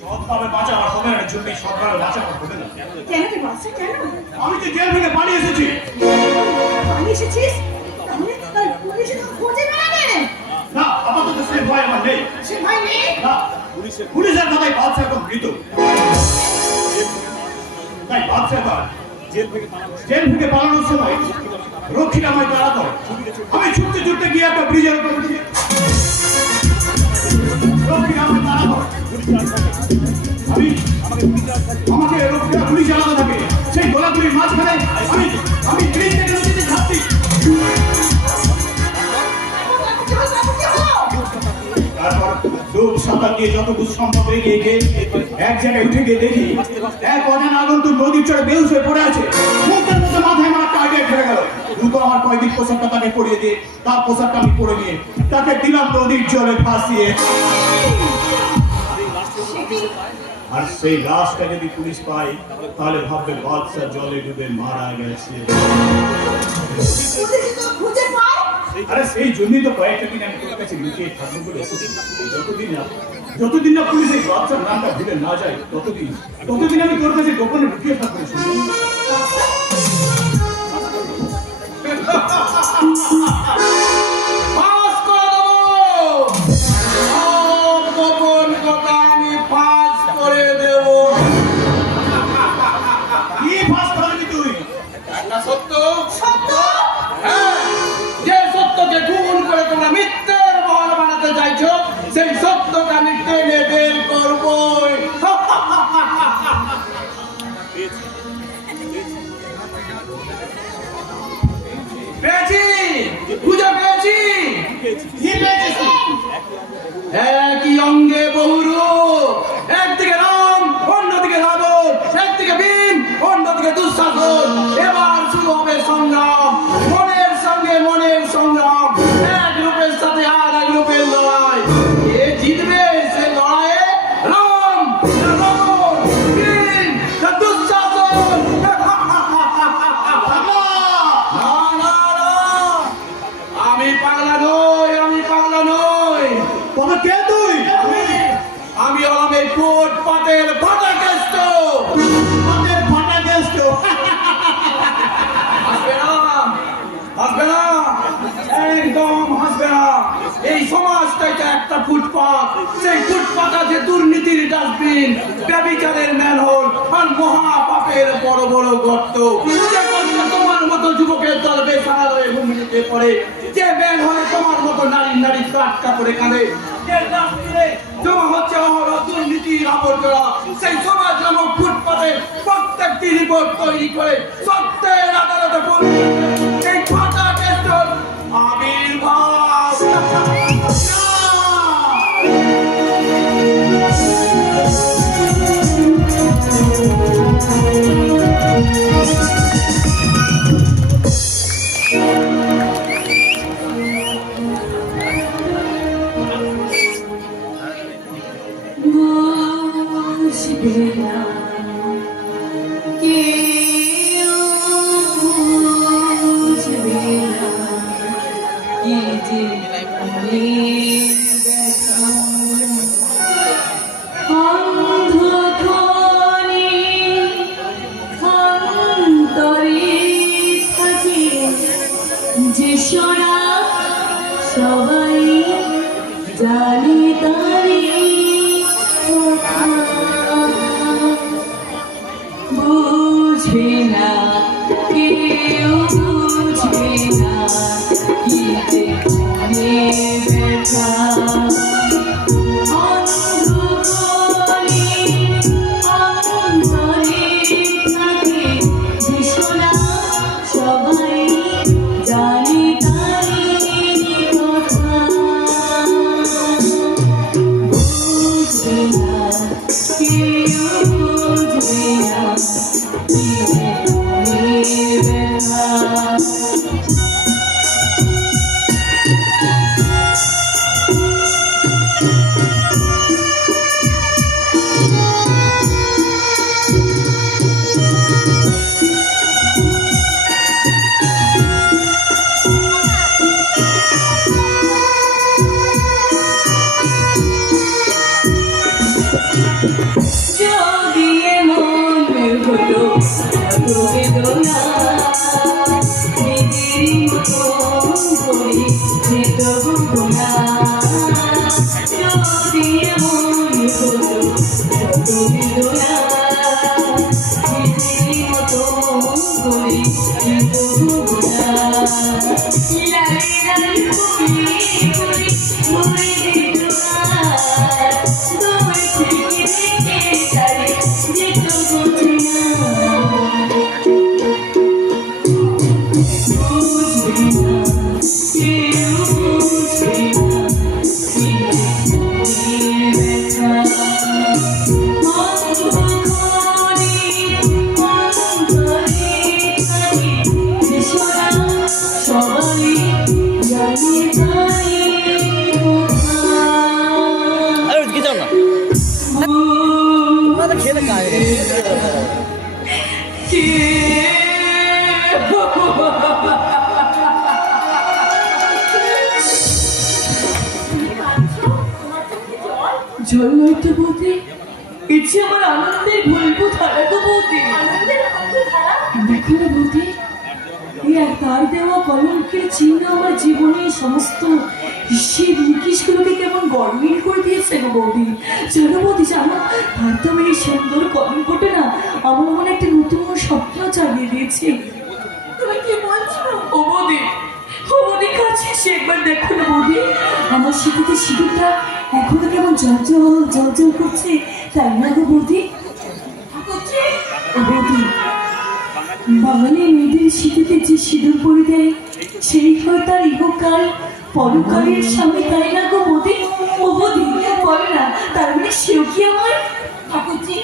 সবভাবে বাঁচাবার হবে না, জন্য সবভাবে বাঁচাবার হবে না। কেন রে বাচ্চা, কেন আমি তো জেল থেকে পালিয়ে এসেছি। পালিয়ে এসেছিস? তাহলে পুলিশে তো খোঁজে বেড়াবে না, আপাতত সে ভয় আমার নেই। সে ভাই নেই। না, পুলিশের কথাই বাদশা এখন মৃত। তাই বাদশা জেল থেকে পালানোর সময় রক্ষীরা আমায় তাড়া করে। আমি ছুটতে গিয়ে একটা ব্রিজের উপর উঠি। রক্ষীরা আমায় তাড়া করে। আমাকে রক্ষীরা গুলি চালাতে থাকে। সেই গোলাগুলির মাঝখানে আমি ব্রিজ থেকে নদীতে ঝাঁপছি। তারপর দৌড় সাঁতার দিয়ে যতটুকু সম্ভব এগিয়ে গিয়ে এক জায়গায় উঠে গিয়ে দেখি এক অজানা আগন্তুক নদীর চড়ে বেহুশ হয়ে পড়ে আছে। মুহূর্তের মধ্যে মাথায় আমার একটা আইডিয়া ফেলে গেল। দ্রুত আমার কয়েকদিন পোশাকটা তাকে পরিয়ে দিয়ে তার পোশাকটা আমি পরে নিয়ে তাকে দিলাম নদীর জলে ভাসিয়ে। আর সেই লাশটা যদি পুলিশ পায় তাহলে ভাববে বাদশা জলে ডুবে মারা গেছে। খুঁজে পায়। আরে সেই জন্যই তো কয়েকটা দিন আমি তোর কাছে লুকিয়ে থাকবো বলে এসেছি। যতদিন না যতদিন না পুলিশ এই বাচ্চার নামটা ভুলে না যায় ততদিন আমি তোর কাছে গোপনে লুকিয়ে থাকবো শুনি। ফাঁস করে দেবো, সব গোপন কথা আমি ফাঁস করে দেবো। কি ফাঁস করবি তুই? একটা সত্য, হ্যাঁ, যে সত্যকে খুন করে তোমরা মিথ্যের বহর বানাতে চাইছো, সেই সত্যটা আমি টেনে বের করবোই। পেয়েছি, খুঁজে পেয়েছি। কি পেয়েছিস তুই? একই অঙ্গে বহু রূপ, একদিকে রাম, অন্যদিকে রাবণ, একদিকে ভীম, অন্যদিকে দুঃশাসন। এবার শুরু হবে সংগ্রাম, মনের সঙ্গে মনের সংগ্রাম, এক রূপের সাথে আর এক রূপের লড়াই। কে জিতবে সে লড়াইয়ে? রাম না রাবণ, ভীম না দুঃশাসন? না, না, না, আমি পাগলা নই, আমি পাগলা নই। তবে কে তুই? আমি হলাম এই ফুটপাতের ফাটাকেষ্ট। আমাদের ফাটা গেস্ট। হাসবে না, হাসবে না, একদম হাসবে না। এই সমাজটাই তো একটা ফুটপাত, সেই ফুটপাত আছে দুর্নীতির ডাস্টবিন, ব্যভিচারের ম্যানহোল আর মহাপাপের বড় বড় গর্ত। যে গর্তে তোমার মতো যুবকের দল বেসারা হয়ে ঘুমিয়ে পড়ে, যে ম্যান হয়ে তোমার মতো নারী কাটকা করে কাঁদে, যে ডাস্টবিনে জমা হচ্ছে অহরহ দুর্নীতির আবর্জনা, সেই সমাজ নামক ফুটপাতে প্রত্যেকটি রিপোর্ট তৈরি করে সত্যের আদালতে পৌঁছে এই ফাটা কেস্টর আবির্ভাব। বুঝবে না কেউ, বুঝবে না কি যে মনের ব্যথা। অন্ধকারে অন্তরে থাকে যে সোনা, সবাই জানে তারে কথা। বুঝবে না কেউ, বুঝবে না কি যে মনের ব্যথা। অন্ধকারে অন্তরে থাকে যে সোনা, সবাই জানে তারে কথা। বুঝবে না কেউ, বুঝবে না কি যে মনের ব্যথা। যদি এমন হতো এত বেদনা, নিজেরই মতো করে যেত না। যদি এমন হতো এত বেদনা, নিজেরই মতো করে যেত না। লালে লালে ফুলে ফুলে ভরে যেত না, দূর থেকে দেখে তারে যেত বোঝে না। বুঝবে না কেউ, বুঝবে না কি যে মনের ব্যথা। অন্ধকারে অন্তরে থাকে যে সোনা, সবাই জানে তারে কথা। আরে কি যাও না না খেলে কাজ জল নয় তো বৌদি, ইচ্ছে আমার আনন্দের বলবো ধারা গো বৌদি। আনন্দের আনন্দের ধারা। দেখো না বৌদি, এই আর তার দেওয়া কলঙ্কের চিহ্ন আমার জীবনের সমস্ত হিসেব নিকিশগুলোকে কেমন গরমিল করে দিয়েছে গো বৌদি। জানো বৌদি, জানো, তার তো এই সুন্দর কলঙ্কটা না আমার মনে একটা নতুন স্বপ্ন জাগিয়ে দিয়েছে। তুমি কি বলছো? ও বৌদি, ও বৌদি, কাছে এসে একবার দেখো না বৌদি, আমার সিঁথিতে সিঁদুরটা এখনো কেমন জলজল জলজল করছে, তাই না গো বৌদি? ঠাকুরজি, ও বৌদি, বাঙালি মেয়েদের সিঁথিতে যে সিঁদুর পরে দেয় সেই হয় তার ইহকাল পরকালের স্বামী, তাই না গো বৌদি? ও বৌদি, বলে না, তার মানে সেও কি আমার? ঠাকুরজি,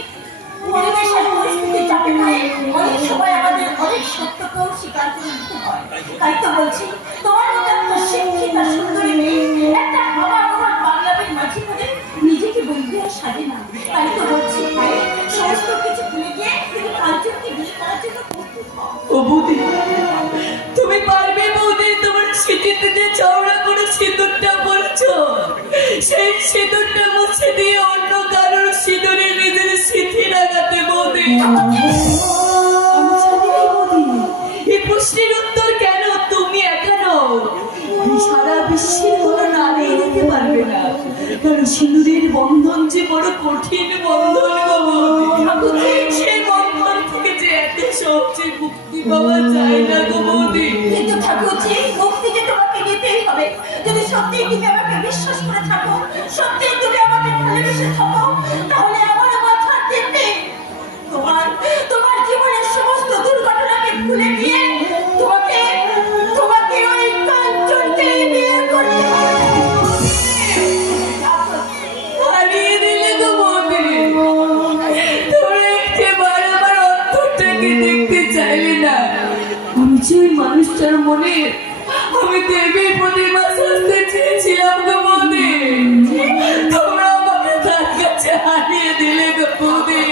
পরিবেশের পরিস্থিতি চাপে পড়ে অনেক সময় আমাদের অনেক সত্যকেও স্বীকার করে নিতে হয়। তাই তো বলছি, তোমার মতো একটা শিক্ষিতা সুন্দরী মেয়ে একটা বাবা আমার বাংলাদেশের মাঝে পড়ে নিজেকে বলতে সাজে না। তাই তো বলছি, সমস্ত কিছু ভুলে গিয়ে তুমি কার্যকে বিয়ে করার জন্য প্রস্তুত হও। ও বৌদি, তুমি পারবে বৌদি তোমার সিঁথিতে যে চওড়া করে সিঁদুরটা পরেছো সেই সিঁদুরটা মুছে দিয়ে অন্য কারোর সিঁদুরে নিজের সিঁথি লাগাতে বৌদি? আমি জানি না বৌদি, এই প্রশ্নের উত্তর কেন তুমি একা নও, এই সারা বিশ্বের কোনো নারী দিতে পারবে না, কারণ সিঁদুরের বন্ধন যে বড় কঠিন বন্ধন গো বৌদি। সেই বন্ধন থেকে যে এত সহজে মুক্তি পাওয়া যায় না গো বৌদি। কিন্তু ঠাকুরজি, মুক্তি যে তোমাকে নিতেই হবে। যদি সত্যিই তুমি আমাকে বিশ্বাস করে থাকো, সত্যিই তুমি আমাকে ভালোবেসে থাকো, তাহলে আমার মাথা দিতে তোমার তোমার জীবনের সমস্ত দুর্ঘটনাকে ভুলে গিয়ে তোমাকে তোমাকে ওই কাঞ্চনকে বিয়ে করতে হবে। হারিয়ে দিলে গো বৌদি, তোমরা একবার আমার অন্তরটাকে দেখতে চাইলে না। আমি যে ওই মানুষটার মনে আমি দেবীর প্রতিমা সাজতে চেয়েছিলাম গো বৌদি, তোমরা আমাকে তার কাছে হারিয়ে দিলে গো বৌদি,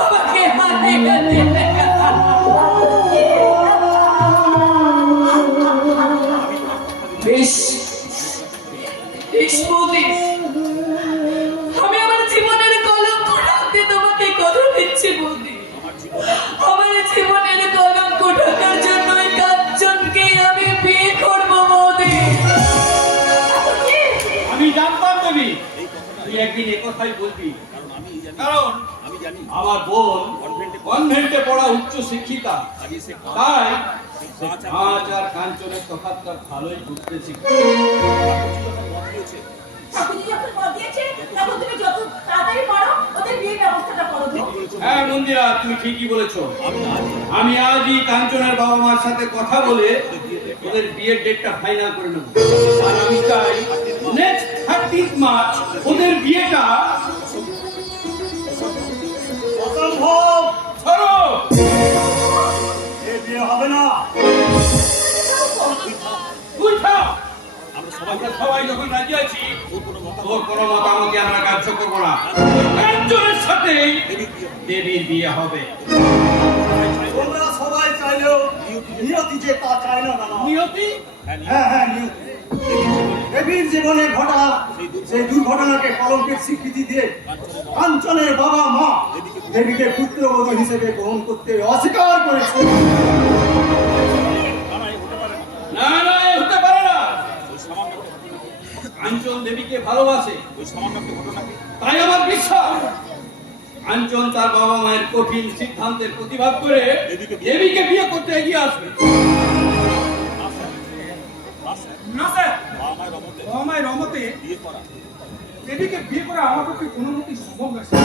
আমাকে হারিয়ে দিলে। বেশ বেশ বৌদি, আমি আমার জীবনের কলঙ্ক ঢাকতে তোমাকে কথা দিচ্ছি বৌদি। আমার জীবনের কলঙ্ক ঢাকার জন্য ওই কাঞ্চনকে আমি বিয়ে করবো বৌদি। আমি জানতাম দেবী তুই একদিন একথাই বলবি, কারণ আমার বোন কনভেন্টে পড়া উচ্চ শিক্ষিতা, তাই আজ আর কাঞ্চনের তফাৎটা ভালোই বুঝতেছি। ঠাকুরজি যখন মত দিয়েছে, তখন তুমি যত তাড়াতাড়ি পারো ওদের বিয়ের ব্যবস্থাটা করো তো। হ্যাঁ মন্দিরা, তুমি ঠিকই বলেছো। আমি আজই কাঞ্চনের বাবা মার সাথে কথা বলে ওদের বিয়ের ডেটটা ফাইনাল করে নেব। আর আমি চাই নেক্সট 30 মার্চ ওদের বিয়েটা অসম্ভব, ধরো। এ বিয়ে হবে না। তুই থাক। আমরা সবাই যখন রাজি আছি, তোর কোনো মতামতে আমরা কার্য করবো না। কাঞ্চনের সাথেই দেবীর বিয়ে হবে। তোমরা সবাই চাইলেও নিয়তি যে তা চায় না দাদা। নিয়তি? হ্যাঁ হ্যাঁ, নিয়তি। দেবীর জীবনে ঘটা সেই দুর্ঘটনাকে কলঙ্কের স্বীকৃতি দিয়ে কাঞ্চনের বাবা মা দেবীকে পুত্রবধূ হিসেবে গ্রহণ করতে অস্বীকার করেছে। না না, এ হতে পারে না। কাঞ্চন দেবীকে ভালোবাসে, তাই আমার বিশ্বাস কাঞ্চন তার বাবা মায়ের কঠিন সিদ্ধান্তের প্রতিবাদ করে দেবীকে বিয়ে করতে এগিয়ে আসবে। না স্যার, বাবা মায়ের রহমতে দেবীকে বিয়ে করা আমার পক্ষে কোনো মতেই সম্ভব নয় স্যার।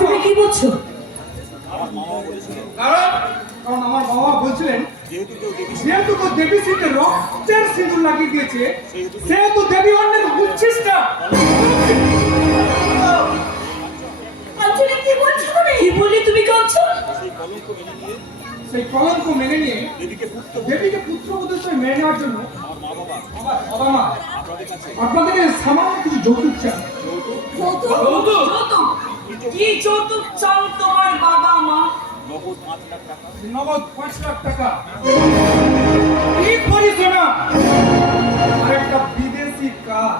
তুমি কি বলছো? কারণ কারণ আমার বাবা বলছিলেন যেহেতু তো দেবী সিঁথিতে রক্তের সিঁদুর লাগিয়ে দিয়েছে, সেহেতু দেবী অন্যের উচ্ছিষ্টা। কাঞ্চনে কি বলছো তুমি? কি বলি তুমি কাঞ্চন? সেই কলঙ্ক মেনে নিয়ে দেবীকে পুত্রবধূ হিসেবে মেনে নেওয়ার জন্য আমার বাবা মা আপনাদের কাছে সামান্য কিছু যৌতুক চান। যৌতুক? কি যৌতুক চাও তোমার বাবা মা? নগদ 5 লাখ টাকা, কি পরিচালনা আর একটা বিদেশ বেশি কাজ।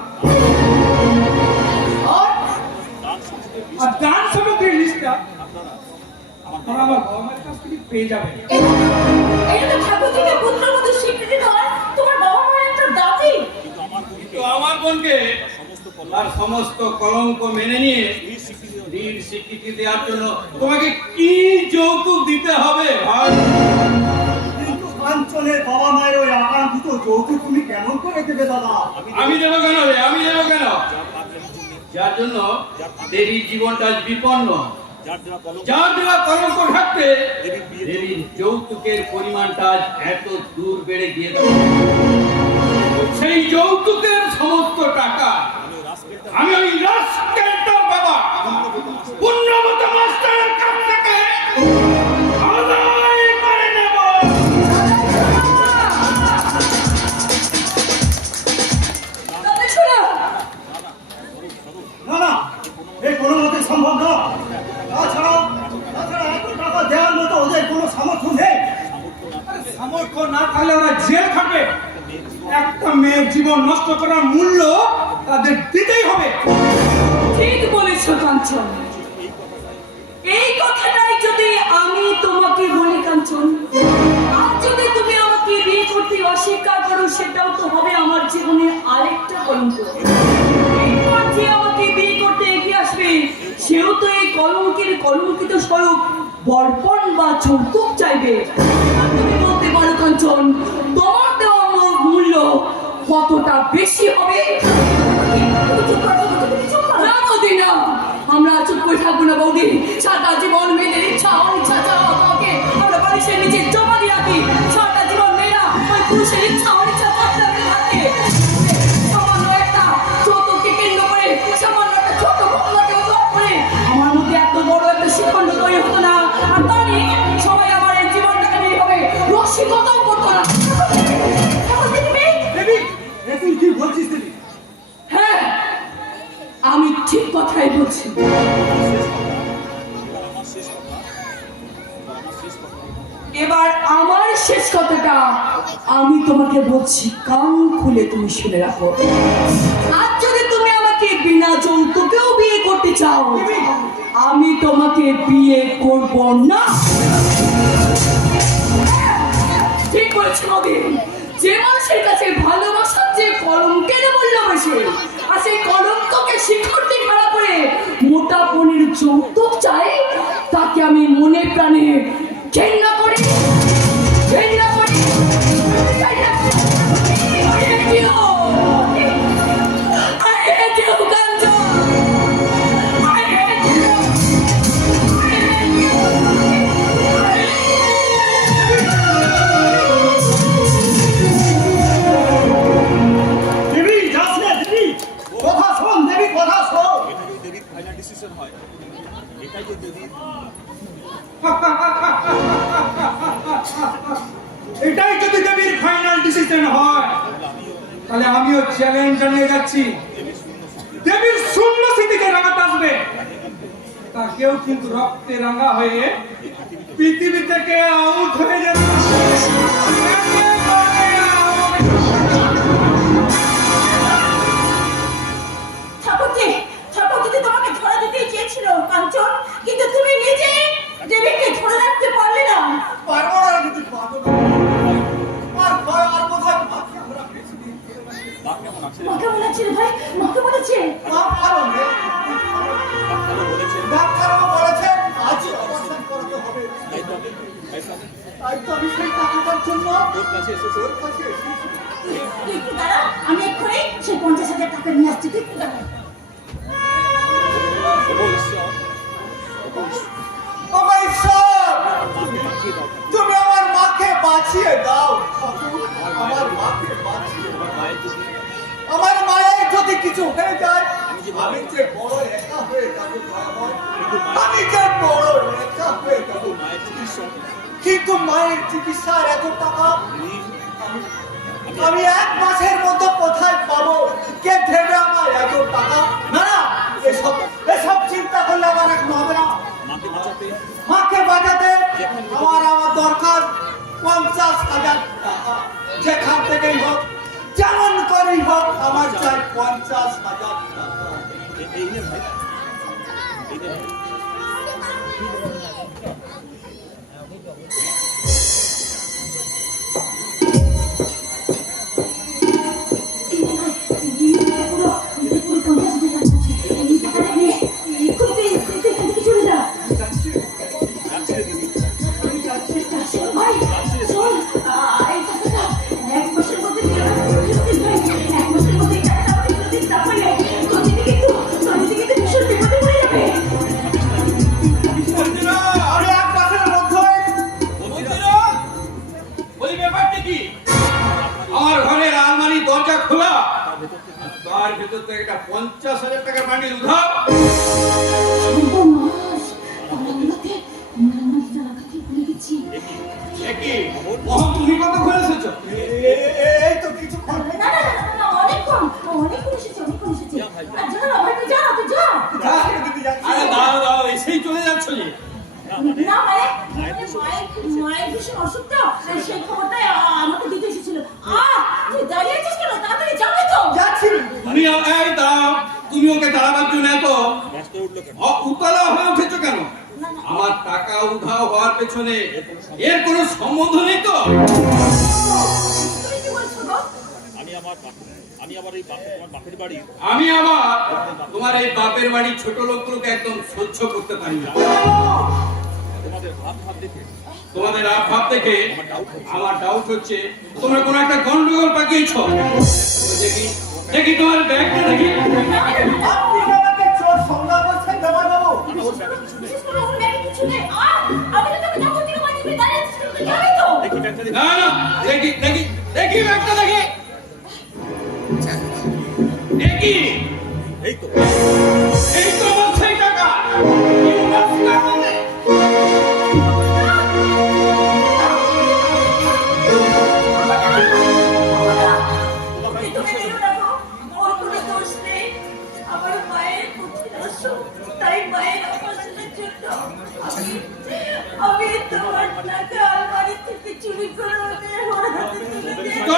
আর দান সামগ্রীর লিস্টটা আপনারা আমার বাবা মায়ের কাছ থেকে পেয়ে যাবেন। এটা তো ঠাকুরজিকে পুত্রবধূ স্বীকৃতি দেওয়ার তোমার বাবা মায়ের একটা দাবি। কিন্তু আমার বোনকে তার সমস্ত কলঙ্ক মেনে নিয়ে বীর স্বীকৃতি দেওয়ার জন্য তোমাকে কি যৌতুক দিতে হবে ভাই? কিন্তু কাঞ্চনের বাবা মায়ের ওই আকাঙ্ক্ষিত যৌতুক তুমি কেমন করে দেবে দাদা? আমি দেবো কেন রে, আমি দেবো কেন? যার জন্য দেবীর জীবনটা আজ বিপন্ন, যার দেওয়া কলঙ্ক ঢাকতে দেবীর যৌতুকের পরিমাণটা আজ এত দূর বেড়ে গিয়েছে। সেই যৌতুকের সমস্ত টাকা আমি ওই রাস্কেলটার বাবা পুণ্যবত মাস্টারের কাছ থেকে আদায় করে নেব। তবে শোনো, না না, এই কোনো মতে সম্ভব না। তাছাড়া এত টাকা দেওয়ার মতো ওদের কোনো সামর্থ্য নেই। আরে সামর্থ্য না থাকলে ওরা জেল খাটবে। একটা মেয়ের জীবন নষ্ট করার মূল্য তাদের দিতেই হবে। ঠিক বলেছ কাঞ্চন। এই কথাটাই যদি আমি তোমাকে বলি কাঞ্চন, আর যদি তুমি আমাকে বিয়ে করতে অস্বীকার করো, সেটাও তো হবে আমার জীবনে আরেকটা কলঙ্ক। এরপর যে আমাকে বিয়ে করতে এগিয়ে আসবে, সেও তো এই কলঙ্কের কলঙ্কিত স্বরূপ বর্পণ বা যৌতুক চাইবে। আর তুমি বলতে পারো কাঞ্চন, তোমার দেওয়া মূল্য কতটা বেশি হবে? না বৌদি, না, আমরা চুপ করে থাকবো না বৌদি। সারা জীবন মেয়েদের ইচ্ছা অনিচ্ছা ছাড়া কাউকে আমরা বালিশের নিচে জমা দিয়ে রাখি। সারা জীবন মেয়েরা ওই পুরুষের ইচ্ছা অনিচ্ছা থাকে। সামান্য একটা যৌতুককে কেন্দ্র করে, সামান্য একটা ছোট ঘটনাকে অজুহাত করে আমার মধ্যে এত বড় একটা শিখণ্ড তৈরি হতো না। আর তা নিয়ে সবাই আমার এই জীবনটাকে নিয়ে হবে রসিকতাও করতো না। দেবী, এ তুই কি বলছিস দেবী? হ্যাঁ, আমি ঠিক কথাই বলছি। এবার আমার শেষ কথাটা আমি তোমাকে বলছি, কান খুলে তুমি শুনে রাখো। আর যদি তুমি আমাকে বিনা যৌতুকেও বিয়ে করতে চাও, আমি তোমাকে বিয়ে করব না। ঠিক বলেছো নবীন। যে মানুষের কাছে ভালোবাসার যে কলঙ্কের মূল্য বেশি, আর সেই কলঙ্ককে শিখর দিয়ে খাড়া করে মোটা পনির যৌতুক চাই, তাকে আমি মনে প্রাণে ঘৃণা করি, ঘৃণা করি, ঘৃণা করি। I hate you. I hate you, Kanchan. I hate you. I hate you. দেবী, যাস না দেবী, কথা শোন দেবী, কথা শোন। এটাই যদি দেবীর ফাইনাল ডিসিশন হয়, তাহলে আমিও চ্যালেঞ্জ জানিয়ে যাচ্ছি, দেবীর শূন্য স্মৃতিকে রাঙাতে আসবে, তা কেউ কিন্তু রক্তে রাঙা হয়ে পৃথিবী থেকে আউট হয়ে যাবে। ঠাকুরজি, ঠাকুরজি তোমাকে ধরা দিতেই চেয়েছিল কাঞ্চন, কিন্তু তুমি নিজে দেবীকে ধরে রাখতে পারলে না। পারবো না দিদি, পারবো না। আর ভয় আর কোথায় পাচ্ছি আমরা পৃথিবী। মাকে বলেছে রে ভাই, মাকে বলেছে। ডাক্তারও বলেছেন আজই অপারেশন করতে হবে। তাই তো আমি সেই টাকাটার জন্য তোর কাছে এসেছি। তুই একটু দাঁড়া, আমি এক্ষুনি সেই 50,000 টাকা নিয়ে আসছি। তুই একটু দাঁড়া। ও মাই ঈশ্বর, তুমি আমার মাকে বাঁচিয়ে দাও। আমার মাকে বাঁচিয়ে দাও। আমার মায়ের যদি কিছু হয়ে যায়, আমি যে বড় একা হয়ে যাবো দয়াময়, আমি যে বড় একা হয়ে যাবো। কিন্তু মায়ের চিকিৎসার এত টাকা আমি 1 মাসের মধ্যে কোথায় পাবো? কে দেবে আমার এত টাকা? না না, এসব চিন্তা করলে আমার এখন হবে না। মাকে বাঁচাতে আমার দরকার 50,000 টাকা। যেখান থেকেই হোক যেমন করেই হোক আমার চাই 50,000 টাকা। আরে এক মাসের মধ্যে ওই ব্যাপারটা কি? আমার ঘরের আলমারির দরজা খোলা, তার ভিতর থেকে একটা 50,000 টাকার বান্ডিল উধাও। এ কি? মোহন, তুমি কত ঘরে এসেছো? এই তো কিছু আরে দাও দাও, এসেই চলে যাচ্ছ যে। মায়ের ভীষণ অসুখ তো, সেই খবরটাই আমাকে দিতে এসেছিল। তুই দাঁড়িয়ে আছিস কেন? তাড়াতাড়ি যাবে তো। যাচ্ছি। তুমি এই দাও, তুমি ওকে দাঁড়াবার জন্য এত উতলা হয়ে উঠেছো কেন? আমার টাকা উধাও হওয়ার পেছনে এর কোনো সম্বন্ধ নেই তো? তুমি কি বলছো গো? আমি আবার তোমার এই বাপের বাড়ির ছোট লোকগুলোকে একদম সহ্য করতে পারি না। তোমাদের ভাব দেখে আমার ডাউট হচ্ছে তোমরা কোনো একটা গন্ডগোল পাকিয়েছ। দেখি দেখি তোমার ব্যাগটা দেখি। আপনি আমাকে চোর সংজ্ঞা করছেন জামাইবাবু? বিশেষ করে ওর ব্যাগে কিছু নেই। আমি তো তোকে যখন থেকে মাঝে তুই দাঁড়িয়ে আছিস, তুই যাবি তো। না না, দেখি দেখি দেখি ব্যাগটা দেখি দেখি। এই তো আমার সেই টাকা। তুমি নিও না গো, ওর কোনো দোষ নেই। আমার মায়ের কঠিন অসুখ, তাই মায়ের অপারেশনের জন্য আমি তোমার টাকা আলমারি থেকে চুরি করে ওর হাতে তুলে দিয়েছি।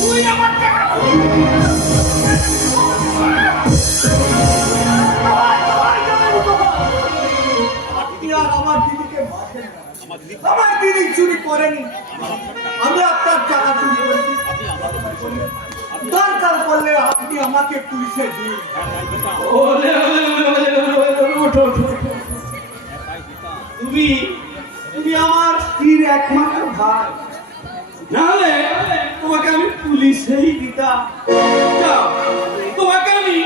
তুই আমার টাকা আপনি আর আমার দিদিকে বাঁধেন না। আমার দিদি চুরি করেনি, আমি আপনার টাকা চুরি করেছি। দরকার পড়লে আপনি আমাকে পুলিশে দিন। ওলে ওলে ওলে ওলে ওলে ওঠো ওঠো। তুমি তুমি আমার স্ত্রীর একমাত্র ভাই, নাহলে তোমাকে আমি পুলিশেই দিতাম। যাও, তোমাকে আমি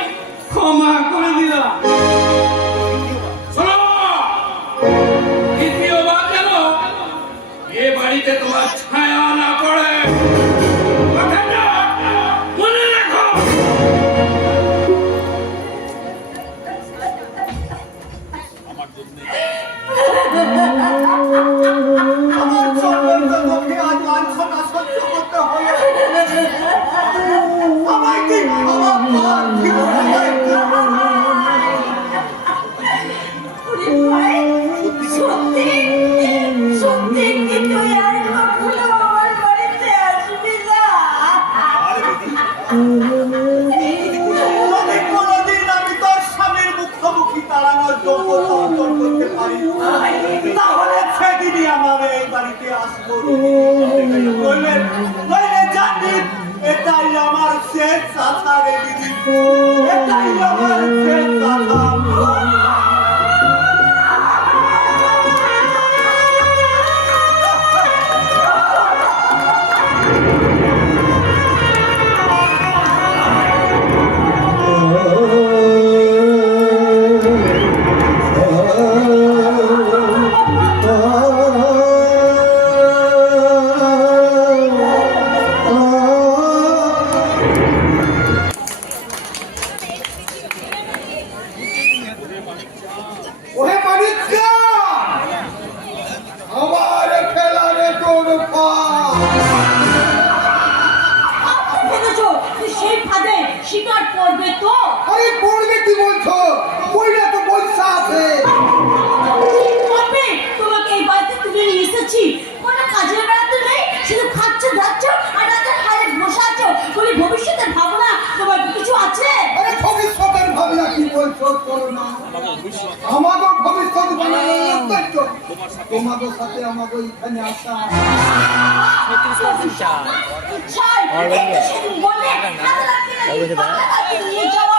ক্ষমা করে দিলাম। শোনো, দ্বিতীয়বার যেন এ বাড়িতে তোমার ছায়া না পড়ে, কথাটা মনে রাখো। আমার চন্দ্র তোকে আজ লাঞ্ছনা সহ্য করতে হবে। আমায় কি ক্ষমা কর, কি বলে? ওরে ভাই, সত্যি সত্যি কি তুই আর কখনো আমার বাড়িতে আসবি না? যদি কোনোদিন আমি তোর স্বামীর মুখোমুখি দাঁড়ানোর যোগ্যতা অর্জন করতে পারি, তাহলে সেদিনই আমার এই বাড়িতে আসবো। নইলে জানি এটাই আমার শেষ আশা রে দিদি, এটাই আমার শেষ আশা। ওহে মানিক্কা, আমার খেলারে তোর পা। ভেবেছো যে সেই ফাঁদে শিকার করবে তো? আরে পড়বে কি বলছো? কইরা তো পয়সা আছে। করবে, তোমাকে এই বাড়িতে তুলে নিয়ে এসেছি। কোনো কাজে বেড়াতে নেই, শুধু খাচ্ছ যাচ্ছ আর রাতে করো না। আমাকে ভবিষ্যৎ বানানোর দায়িত্ব তোমাদের সাথে আমাকে এখানে আসা। 36% চা ছাই, আমার বাড়ি সেদিন বলে, না। হাতে রাখতে ওই বলছে দাঁড়া। নিয়ে যাওয়া